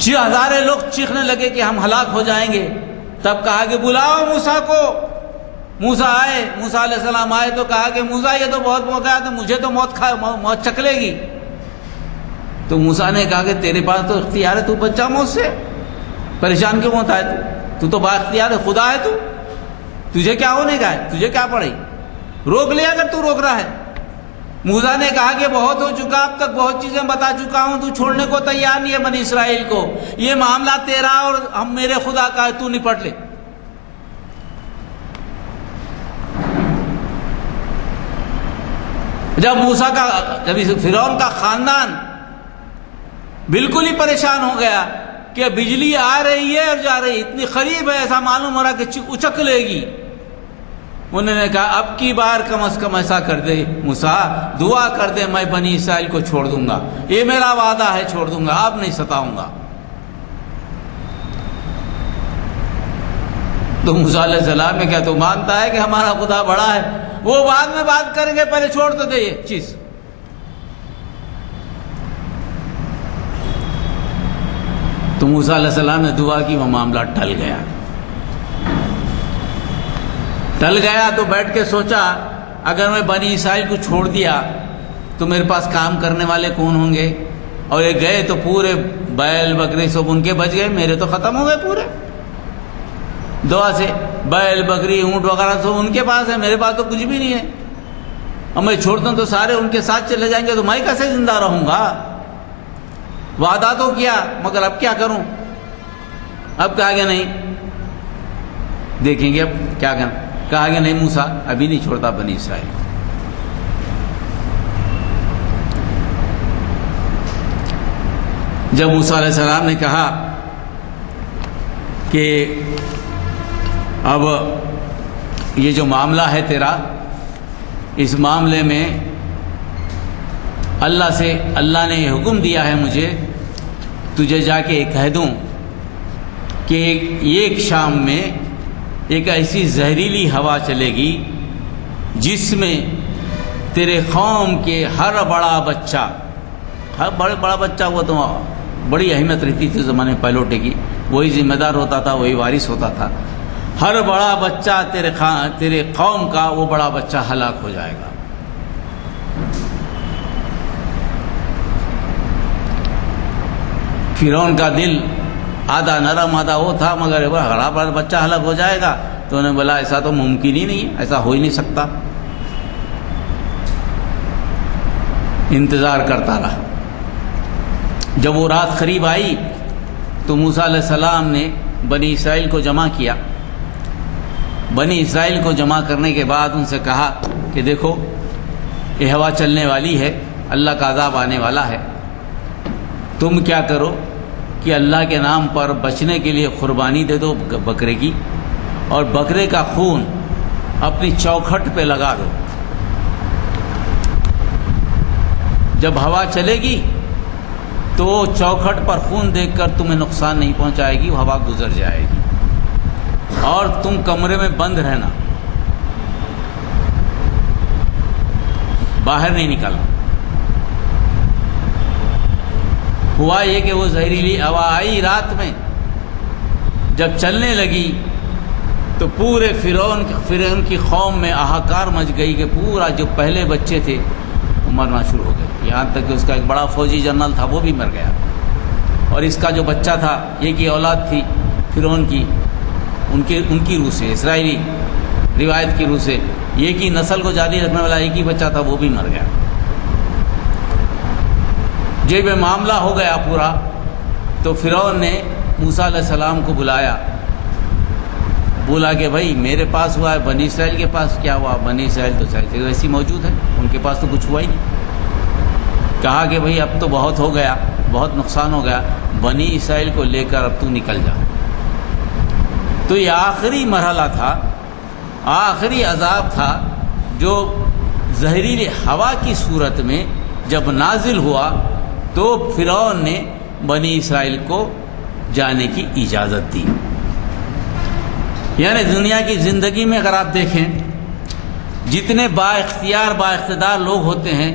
6000 لوگ چیخنے لگے کہ ہم ہلاک ہو جائیں گے. تب کہا کہ بلاؤ موسیٰ کو. موسیٰ آئے، موسیٰ علیہ السلام آئے تو کہا کہ موسیٰ یہ تو بہت موقع ہے، تو مجھے تو موت چکلے گی. تو موسیٰ نے کہا کہ تیرے پاس تو اختیار ہے، تو بچہ موت سے پریشان کیوں ہوتا ہے؟ تو با اختیار ہے، خدا ہے. تجھے کیا ہونے کا ہے؟ تجھے کیا پڑے؟ روک لے اگر تو روک رہا ہے. موسیٰ نے کہا کہ بہت ہو چکا، اب تک بہت چیزیں بتا چکا ہوں، تو چھوڑنے کو تیار نہیں ہے بنی اسرائیل کو. یہ معاملہ تیرا اور ہم میرے خدا کا ہے، تو نپٹ لے. جب فرعون کا خاندان بالکل ہی پریشان ہو گیا کہ بجلی آ رہی ہے اور جا رہی ہے، اتنی قریب ہے، ایسا معلوم ہو رہا کہ اچک لے گی. انہوں نے کہا اب کی بار کم از کم ایسا کر دے موسیٰ، دعا کر دے میں بنی اسرائیل کو چھوڑ دوں گا، یہ میرا وعدہ ہے چھوڑ دوں گا، اب نہیں ستاؤں گا۔ تو موسیٰ علیہ السلام نے کیا تو مانتا ہے کہ ہمارا خدا بڑا ہے، وہ بعد میں بات کریں گے، پہلے چھوڑ تو دے یہ چیز۔ تو موسیٰ علیہ السلام نے دعا کی، وہ معاملہ ٹل گیا۔ تو بیٹھ کے سوچا اگر میں بنی اسرائیل کو چھوڑ دیا تو میرے پاس کام کرنے والے کون ہوں گے، اور یہ گئے تو پورے بیل بکری سب ان کے بچ گئے، میرے تو ختم ہو گئے پورے دعا سے۔ بیل بکری اونٹ وغیرہ سب ان کے پاس ہے، میرے پاس تو کچھ بھی نہیں ہے، اور میں چھوڑ دوں تو سارے ان کے ساتھ چلے جائیں گے، تو میں کیسے زندہ رہوں گا؟ وعدہ تو کیا، مگر اب کیا کروں؟ اب کہا گیا نہیں، دیکھیں گے اب کیا کرنا۔ کہا گیا نہیں موسیٰ ابھی نہیں چھوڑتا بنی اسرائیل۔ جب موسیٰ علیہ السلام نے کہا کہ اب یہ جو معاملہ ہے تیرا، اس معاملے میں اللہ نے یہ حکم دیا ہے مجھے تجھے جا کے کہہ دوں کہ ایک شام میں ایک ایسی زہریلی ہوا چلے گی جس میں تیرے قوم کے ہر بڑا بچہ ہوا تو بڑی اہمیت رہتی تھی زمانے میں پہلوٹے کی، وہی ذمہ دار ہوتا تھا، وہی وارث ہوتا تھا۔ ہر بڑا بچہ تیرے قوم کا وہ بڑا بچہ ہلاک ہو جائے گا۔ فرعون کا دل آدھا نرم آدھا وہ تھا، مگر بڑا بڑا بچہ ہلاک ہو جائے گا، تو انہوں نے بولا ایسا تو ممکن ہی نہیں ہے، ایسا ہو ہی نہیں سکتا۔ انتظار کرتا رہا۔ جب وہ رات قریب آئی تو موسیٰ علیہ السلام نے بنی اسرائیل کو جمع کیا۔ بنی اسرائیل کو جمع کرنے کے بعد ان سے کہا کہ دیکھو یہ ہوا چلنے والی ہے، اللہ کا عذاب آنے والا ہے، تم کیا کرو کہ اللہ کے نام پر بچنے کے لیے قربانی دے دو بکرے کی، اور بکرے کا خون اپنی چوکھٹ پہ لگا دو، جب ہوا چلے گی تو چوکھٹ پر خون دیکھ کر تمہیں نقصان نہیں پہنچائے گی، وہ ہوا گزر جائے گی، اور تم کمرے میں بند رہنا، باہر نہیں نکلنا۔ ہوا یہ کہ وہ زہریلی ہوا آئی رات میں، جب چلنے لگی تو پورے فرعون کی قوم میں ہاہکار مچ گئی کہ پورا جو پہلے بچے تھے وہ مرنا شروع ہو گئے، یہاں تک کہ اس کا ایک بڑا فوجی جنرل تھا وہ بھی مر گیا، اور اس کا جو بچہ تھا ایک ہی اولاد تھی فرعون کی، ان کی روح سے، اسرائیلی روایت کی روح سے ایک ہی نسل کو جاری رکھنے والا ایک ہی بچہ تھا، وہ بھی مر گیا۔ جب یہ معاملہ ہو گیا پورا تو فرعون نے موسیٰ علیہ السلام کو بلایا، بولا کہ بھائی میرے پاس ہوا ہے، بنی اسرائیل کے پاس کیا ہوا؟ بنی اسرائیل تو ویسی موجود ہے، ان کے پاس تو کچھ ہوا ہی نہیں۔ کہا کہ بھائی اب تو بہت ہو گیا، بہت نقصان ہو گیا، بنی اسرائیل کو لے کر اب تو نکل جا۔ تو یہ آخری مرحلہ تھا، آخری عذاب تھا جو زہریلی ہوا کی صورت میں جب نازل ہوا تو فرعون نے بنی اسرائیل کو جانے کی اجازت دی۔ یعنی دنیا کی زندگی میں اگر آپ دیکھیں جتنے با اختیار با اقتدار لوگ ہوتے ہیں،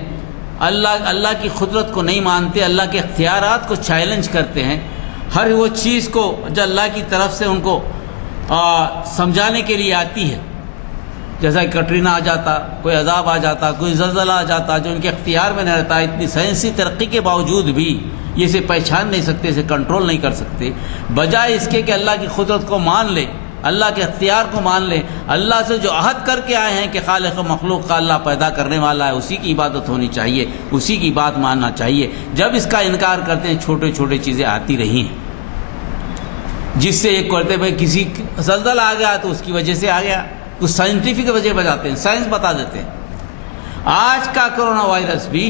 اللہ کی قدرت کو نہیں مانتے، اللہ کے اختیارات کو چیلنج کرتے ہیں، ہر وہ چیز کو جو اللہ کی طرف سے ان کو سمجھانے کے لیے آتی ہے، جیسا کہ کٹرینہ آ جاتا، کوئی عذاب آ جاتا، کوئی زلزلہ آ جاتا جو ان کے اختیار میں نہیں رہتا، اتنی سائنسی ترقی کے باوجود بھی یہ اسے پہچان نہیں سکتے، اسے کنٹرول نہیں کر سکتے، بجائے اس کے کہ اللہ کی قدرت کو مان لے، اللہ کے اختیار کو مان لے، اللہ سے جو عہد کر کے آئے ہیں کہ خالق و مخلوق کا اللہ پیدا کرنے والا ہے، اسی کی عبادت ہونی چاہیے، اسی کی بات ماننا چاہیے۔ جب اس کا انکار کرتے ہیں چھوٹے چھوٹے چیزیں آتی رہی ہیں، جس سے ایک کرتے بھائی کسی زلزلہ آ گیا تو اس کی وجہ سے آ گیا، کچھ سائنٹیفک وجہ بتاتے ہیں، سائنس بتا دیتے ہیں۔ آج کا کرونا وائرس بھی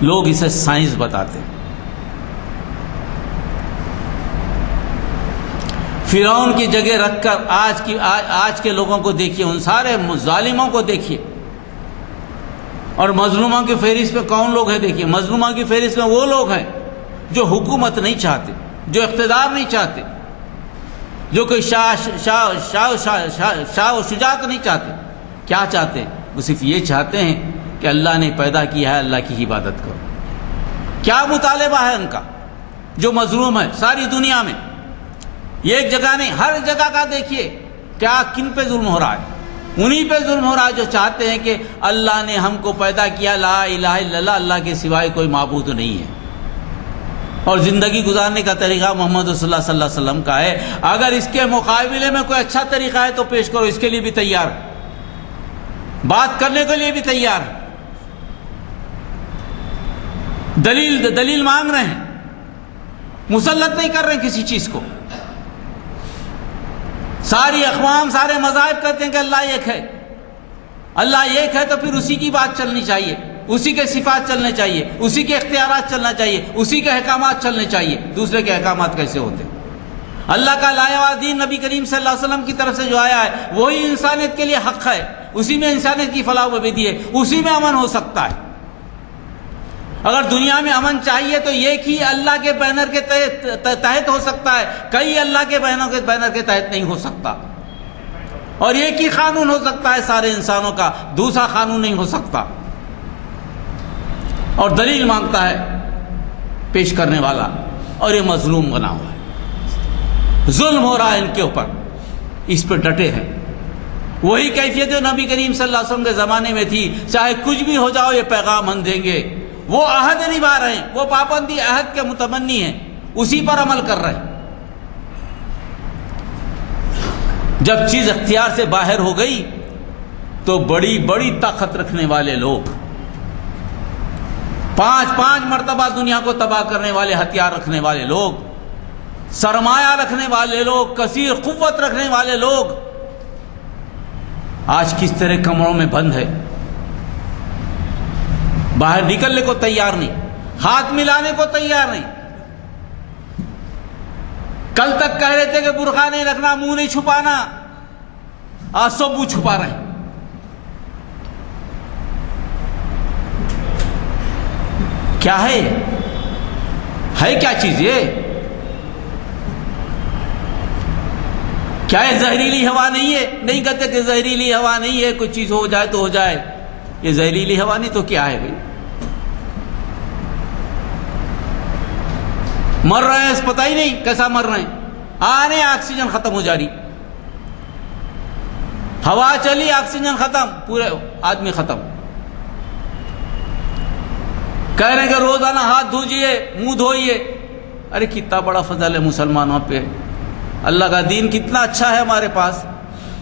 لوگ اسے سائنس بتاتے ہیں۔ فرعون کی جگہ رکھ کر آج کے لوگوں کو دیکھیے، ان سارے ظالموں کو دیکھیے، اور مظلوموں کی فہرست میں کون لوگ ہیں دیکھیے۔ مظلوموں کی فہرست میں وہ لوگ ہیں جو حکومت نہیں چاہتے، جو اقتدار نہیں چاہتے، جو کوئی شاہ و شجاعت نہیں چاہتے۔ کیا چاہتے ہیں؟ وہ صرف یہ چاہتے ہیں کہ اللہ نے پیدا کیا ہے، اللہ کی عبادت کرو۔ کیا مطالبہ ہے ان کا؟ جو مظلوم ہے ساری دنیا میں، یہ ایک جگہ نہیں، ہر جگہ کا دیکھیے کیا کن پہ ظلم ہو رہا ہے؟ انہی پہ ظلم ہو رہا ہے جو چاہتے ہیں کہ اللہ نے ہم کو پیدا کیا، لا الہ الا اللہ، اللہ کے سوائے کوئی معبود نہیں ہے، اور زندگی گزارنے کا طریقہ محمد رسول اللہ صلی اللہ علیہ وسلم کا ہے۔ اگر اس کے مقابلے میں کوئی اچھا طریقہ ہے تو پیش کرو، اس کے لیے بھی تیار ہے، بات کرنے کے لیے بھی تیار ہے، دلیل مانگ رہے ہیں، مسلط نہیں کر رہے ہیں کسی چیز کو۔ ساری اقوام، سارے مذاہب کہتے ہیں کہ اللہ ایک ہے، اللہ ایک ہے، تو پھر اسی کی بات چلنی چاہیے، اسی کے صفات چلنے چاہیے، اسی کے اختیارات چلنا چاہیے، اسی کے احکامات چلنے چاہیے۔ دوسرے کے احکامات کیسے ہوتے؟ اللہ کا لایا ہوا دین نبی کریم صلی اللہ علیہ وسلم کی طرف سے جو آیا ہے وہی انسانیت کے لیے حق ہے، اسی میں انسانیت کی فلاح و بہبودی ہے، اسی میں امن ہو سکتا ہے۔ اگر دنیا میں امن چاہیے تو ایک ہی اللہ کے بینر کے تحت ہو سکتا ہے، کئی اللہ کے بینر کے تحت نہیں ہو سکتا، اور ایک ہی قانون ہو سکتا ہے سارے انسانوں کا، دوسرا قانون نہیں ہو سکتا۔ اور دلیل مانگتا ہے پیش کرنے والا، اور یہ مظلوم بنا ہوا ہے، ظلم ہو رہا ہے ان کے اوپر، اس پہ ڈٹے ہیں۔ وہی کیفیت جو نبی کریم صلی اللہ علیہ وسلم کے زمانے میں تھی، چاہے کچھ بھی ہو جاؤ یہ پیغام ہم دیں گے، وہ عہد نبھا رہے ہیں، وہ پابندی عہد کے متمنی ہیں، اسی پر عمل کر رہے ہیں۔ جب چیز اختیار سے باہر ہو گئی تو بڑی بڑی طاقت رکھنے والے لوگ، 5 مرتبہ دنیا کو تباہ کرنے والے ہتھیار رکھنے والے لوگ، سرمایہ رکھنے والے لوگ، کثیر قوت رکھنے والے لوگ آج کس طرح کمروں میں بند ہے، باہر نکلنے کو تیار نہیں، ہاتھ ملانے کو تیار نہیں۔ کل تک کہہ رہے تھے کہ برقع نہیں رکھنا، منہ نہیں چھپانا، آج سب منہ چھپا رہے ہیں۔ کیا ہے کیا چیز یہ؟ کیا یہ زہریلی ہوا نہیں ہے؟ نہیں کہتے کہ زہریلی ہوا نہیں ہے، کوئی چیز ہو جائے تو ہو جائے، یہ زہریلی ہوا نہیں تو کیا ہے بھائی؟ مر رہے ہیں، پتہ ہی نہیں کیسا مر رہے ہیں، آکسیجن ختم ہو جا رہی، ہوا چلی آکسیجن ختم، پورے آدمی ختم۔ کہہ رہے ہیں کہ روزانہ ہاتھ دھوجیے، منہ دھوئیے۔ ارے کتنا بڑا فضل ہے مسلمانوں پہ، اللہ کا دین کتنا اچھا ہے ہمارے پاس۔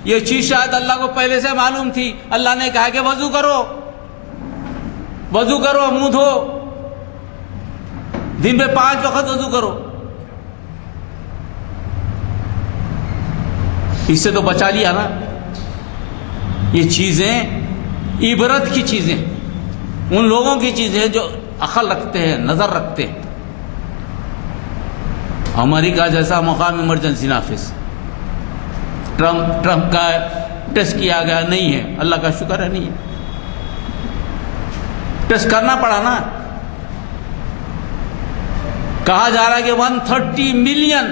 یہ چیز شاید اللہ کو پہلے سے معلوم تھی، اللہ نے کہا کہ وضو کرو، منہ دھو، دن میں 5 وقت وضو کرو۔ اس سے تو بچا لیا نا۔ یہ چیزیں عبرت کی چیزیں، ان لوگوں کی چیزیں جو عقل رکھتے ہیں، نظر رکھتے ہیں۔ امریکہ جیسا مقام ایمرجنسی نافذ، ٹرمپ کا ٹیسٹ کیا گیا، نہیں ہے، اللہ کا شکر ہے نہیں ہے، ٹیسٹ کرنا پڑا نا۔ کہا جا رہا ہے کہ 130 ملین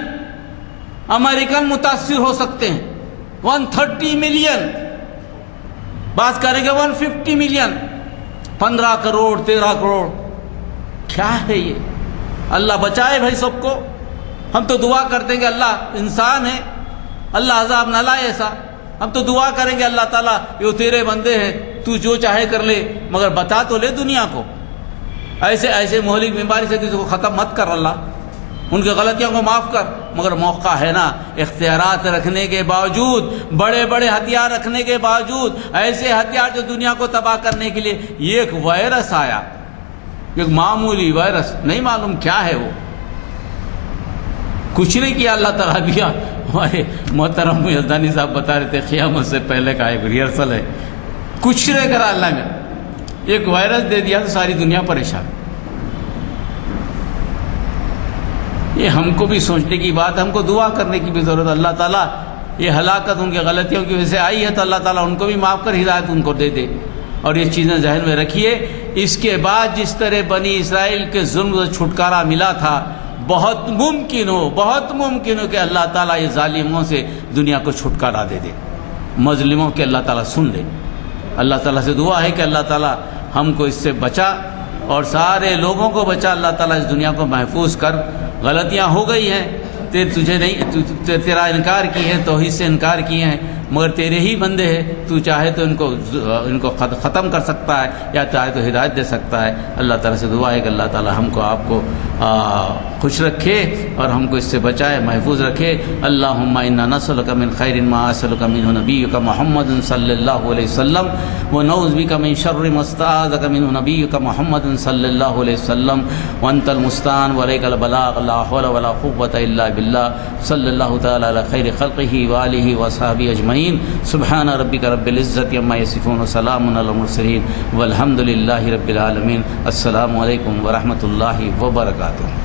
امریکن متاثر ہو سکتے ہیں، 130 ملین، بات کریں گے 150 ملین، 15 کروڑ 13 کروڑ۔ کیا ہے یہ؟ اللہ بچائے بھائی سب کو۔ ہم تو دعا کرتے ہیں کہ اللہ انسان ہے، اللہ عذاب نہ لائے ایسا۔ ہم تو دعا کریں گے اللہ تعالیٰ یہ تیرے بندے ہیں، تو جو چاہے کر لے، مگر بتا تو لے دنیا کو۔ ایسے مہلک بیماری سے کسی کو ختم مت کر اللہ، ان کی غلطیوں کو معاف کر۔ مگر موقع ہے نا، اختیارات رکھنے کے باوجود، بڑے بڑے ہتھیار رکھنے کے باوجود، ایسے ہتھیار جو دنیا کو تباہ کرنے کے لیے، یہ ایک وائرس آیا، ایک معمولی وائرس، نہیں معلوم کیا ہے وہ، کچھ نہیں کیا اللہ تعالیٰ بھی۔ ہمارے محترم یزدانی صاحب بتا رہے تھے قیامت سے پہلے کا ایک ریہرسل ہے، کچھ نہیں کرا اللہ نے، ایک وائرس دے دیا تو ساری دنیا پریشان۔ یہ ہم کو بھی سوچنے کی بات ہے، ہم کو دعا کرنے کی بھی ضرورت ہے۔ اللہ تعالیٰ یہ ہلاکت ان کی غلطیوں کی وجہ سے آئی ہے تو اللہ تعالیٰ ان کو بھی معاف کر ہدایت ان کو دے دے، اور یہ چیزیں ذہن میں رکھیے۔ اس کے بعد جس طرح بنی اسرائیل کے ظلم سے چھٹکارا ملا تھا، بہت ممکن ہو کہ اللہ تعالیٰ یہ ظالموں سے دنیا کو چھٹکارا دے دے، مظلوموں کے اللہ تعالیٰ سن لے۔ اللہ تعالیٰ سے دعا ہے کہ اللہ تعالیٰ ہم کو اس سے بچا اور سارے لوگوں کو بچا، اللہ تعالیٰ اس دنیا کو محفوظ کر۔ غلطیاں ہو گئی ہیں، تیرا انکار کی ہے، توحید سے انکار کیے ہیں، مگر تیرے ہی بندے ہیں، تو چاہے تو ان کو ختم کر سکتا ہے یا چاہے تو ہدایت دے سکتا ہے۔ اللہ تعالیٰ سے دعا ہے کہ اللہ تعالیٰ ہم کو آپ کو خوش رکھے اور ہم کو اس سے بچائے، محفوظ رکھے۔ اللہم انا نسألک من خیر ما اسألک منہ نبیک محمد صلی اللہ علیہ وسلم ونعوذ بک من شر ما استعاذک منہ نبیک محمد صلی اللہ علیہ وسلم وانت المستعان وعلیک البلاغ لا حول ولا قوة الا باللہ صلی اللہ تعالی علی خیر خلقہ وآلہ وصحبہ اجمعین۔ سبحان ربک رب العزت عما یصفون وسلام علی المرسلین والحمد للہ رب العالمین۔ السلام علیکم ورحمۃ اللہ وبرکاتہ۔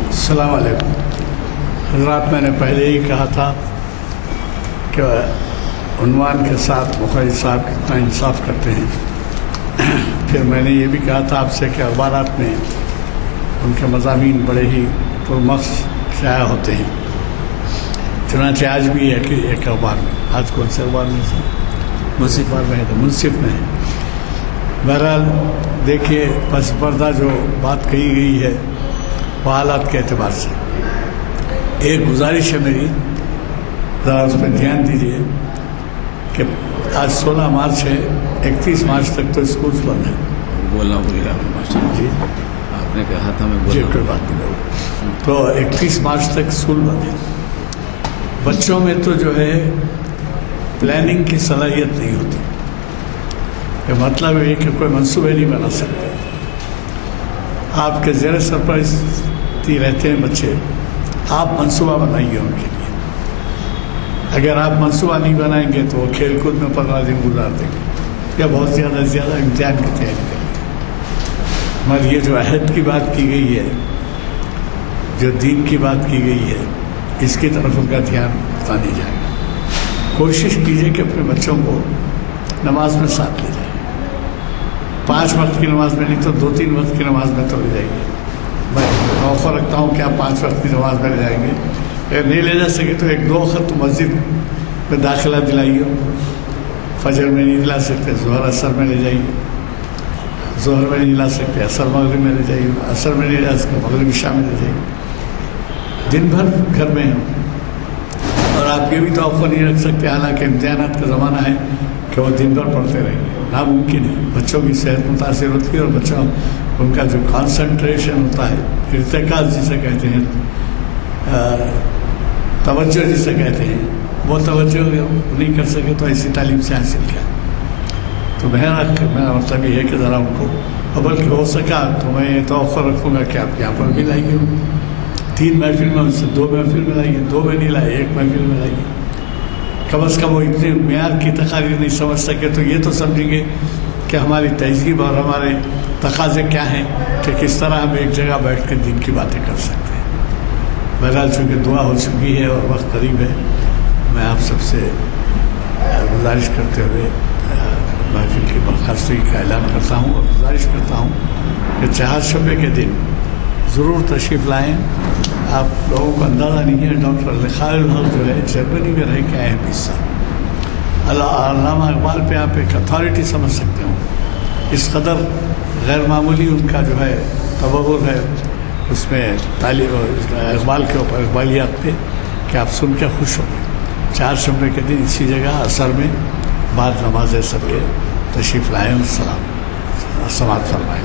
السلام علیکم حضرات، میں نے پہلے ہی کہا تھا کہ عنوان کے ساتھ مخرج صاحب کتنا انصاف کرتے ہیں۔ پھر میں نے یہ بھی کہا تھا آپ سے کہ اخبارات میں ان کے مضامین بڑے ہی پرمخص شائع ہوتے ہیں، چنانچہ آج بھی ہے کہ ایک اخبار میں، آج کون سے اخبار میں سے منصف میں ہے، تو منصف میں ہے۔ بہرحال دیکھیے، پس پردہ جو بات کہی گئی ہے وہ حالات کے اعتبار سے، ایک گزارش ہے میری، ذرا اس پہ دھیان دیجیے کہ آج 16 مارچ ہے، 31 مارچ تک تو اسکولس بند ہیں۔ بولنا بھول گیا ماشاء اللہ، جی آپ نے کہا تھا میں جی بولنا کوئی بات نہیں، تو 31 مارچ تک اسکول بند ہے۔ بچوں میں تو جو ہے پلاننگ کی صلاحیت نہیں ہوتی، کہ مطلب ہے کہ کوئی منصوبے نہیں بنا سکتے۔ آپ کے زیر سرپرستی رہتے ہیں بچے، آپ منصوبہ بنائیے ان کے لیے۔ اگر آپ منصوبہ نہیں بنائیں گے تو وہ کھیل کود میں 15 دن گزار دیں گے یا بہت زیادہ امتحان کی تیاری کریں گے۔ مگر یہ جو عہد کی بات کی گئی ہے، جو دین کی بات کی گئی ہے، اس کی طرف ان کا دھیان ہوتا نہیں جائے گا۔ کوشش کیجیے کہ اپنے بچوں کو نماز میں ساتھ لے جائیں، 5 وقت کی نماز میں نہیں تو 2-3 وقت کی نماز میں تو لے جائیے۔ میں توقع رکھتا ہوں کہ آپ 5 وقت کی نماز میں لے جائیں گے، اگر نہیں لے جا سکے تو 1-2 وقت تو مسجد میں داخلہ دلائیے۔ فجر میں نہیں دلا سکتے، ظہر اثر میں لے جائیے، ظہر میں نہیں دلا سکتے اثر مغرب میں لے جائیے، اثر میں نہیں جا سکتے مغرب عشاء میں لے جائیے۔ دن بھر گھر میں ہوں، اور آپ یہ بھی توقع نہیں رکھ سکتے، حالانکہ امتحانات کا زمانہ ہے، کہ وہ دن بھر پڑھتے رہیں گے، ناممکن ہے۔ بچوں کی صحت متاثر ہوتی ہے، اور بچوں ان کا جو کانسنٹریشن ہوتا ہے، ارتکاز جسے کہتے ہیں، توجہ جسے کہتے ہیں، وہ توجہ نہیں کر سکے تو ایسی تعلیم سے حاصل کیا۔ تو میرا مطلب یہ ہے کہ ذرا ان کو قبل کہ ہو سکا تو میں یہ توقع رکھوں گا کہ آپ یہاں پر بھی لائیے، 3 محفل میں ان سے 2 محفل میں لائیے، 2 میں نہیں لائے 1 محفل میں لائیے۔ کم از کم وہ اتنے معیار کی تقاریر نہیں سمجھ سکے تو یہ تو سمجھیں گے کہ ہماری تہذیب اور ہمارے تقاضے کیا ہیں، کہ کس طرح ہم ایک جگہ بیٹھ کر دین کی باتیں کر سکتے ہیں۔ بہرحال چونکہ دعا ہو چکی ہے اور وقت قریب ہے، میں آپ سب سے گزارش کرتے ہوئے محفل کی برخاستگی کا اعلان کرتا ہوں، اور گزارش کرتا ہوں کہ چہارشنبے کے دن ضرور تشریف لائیں۔ آپ لوگوں کو اندازہ نہیں ہے، ڈاکٹر لخائر الحق جو ہے جرمنی میں رہ کے آئے ہیں 20 سال۔ علامہ اقبال پہ آپ ایک اتھارٹی سمجھ سکتے ہوں، اس قدر غیر معمولی ان کا جو ہے تبور ہے اس میں تعلیم اقبال کے اوپر، اقبالیات پہ، کہ آپ سن کے خوش ہو گئے۔ چہارشنبے کے دن اسی جگہ عصر میں بعد نماز سب کے تشریف لائیں، سماعت فرمائیں۔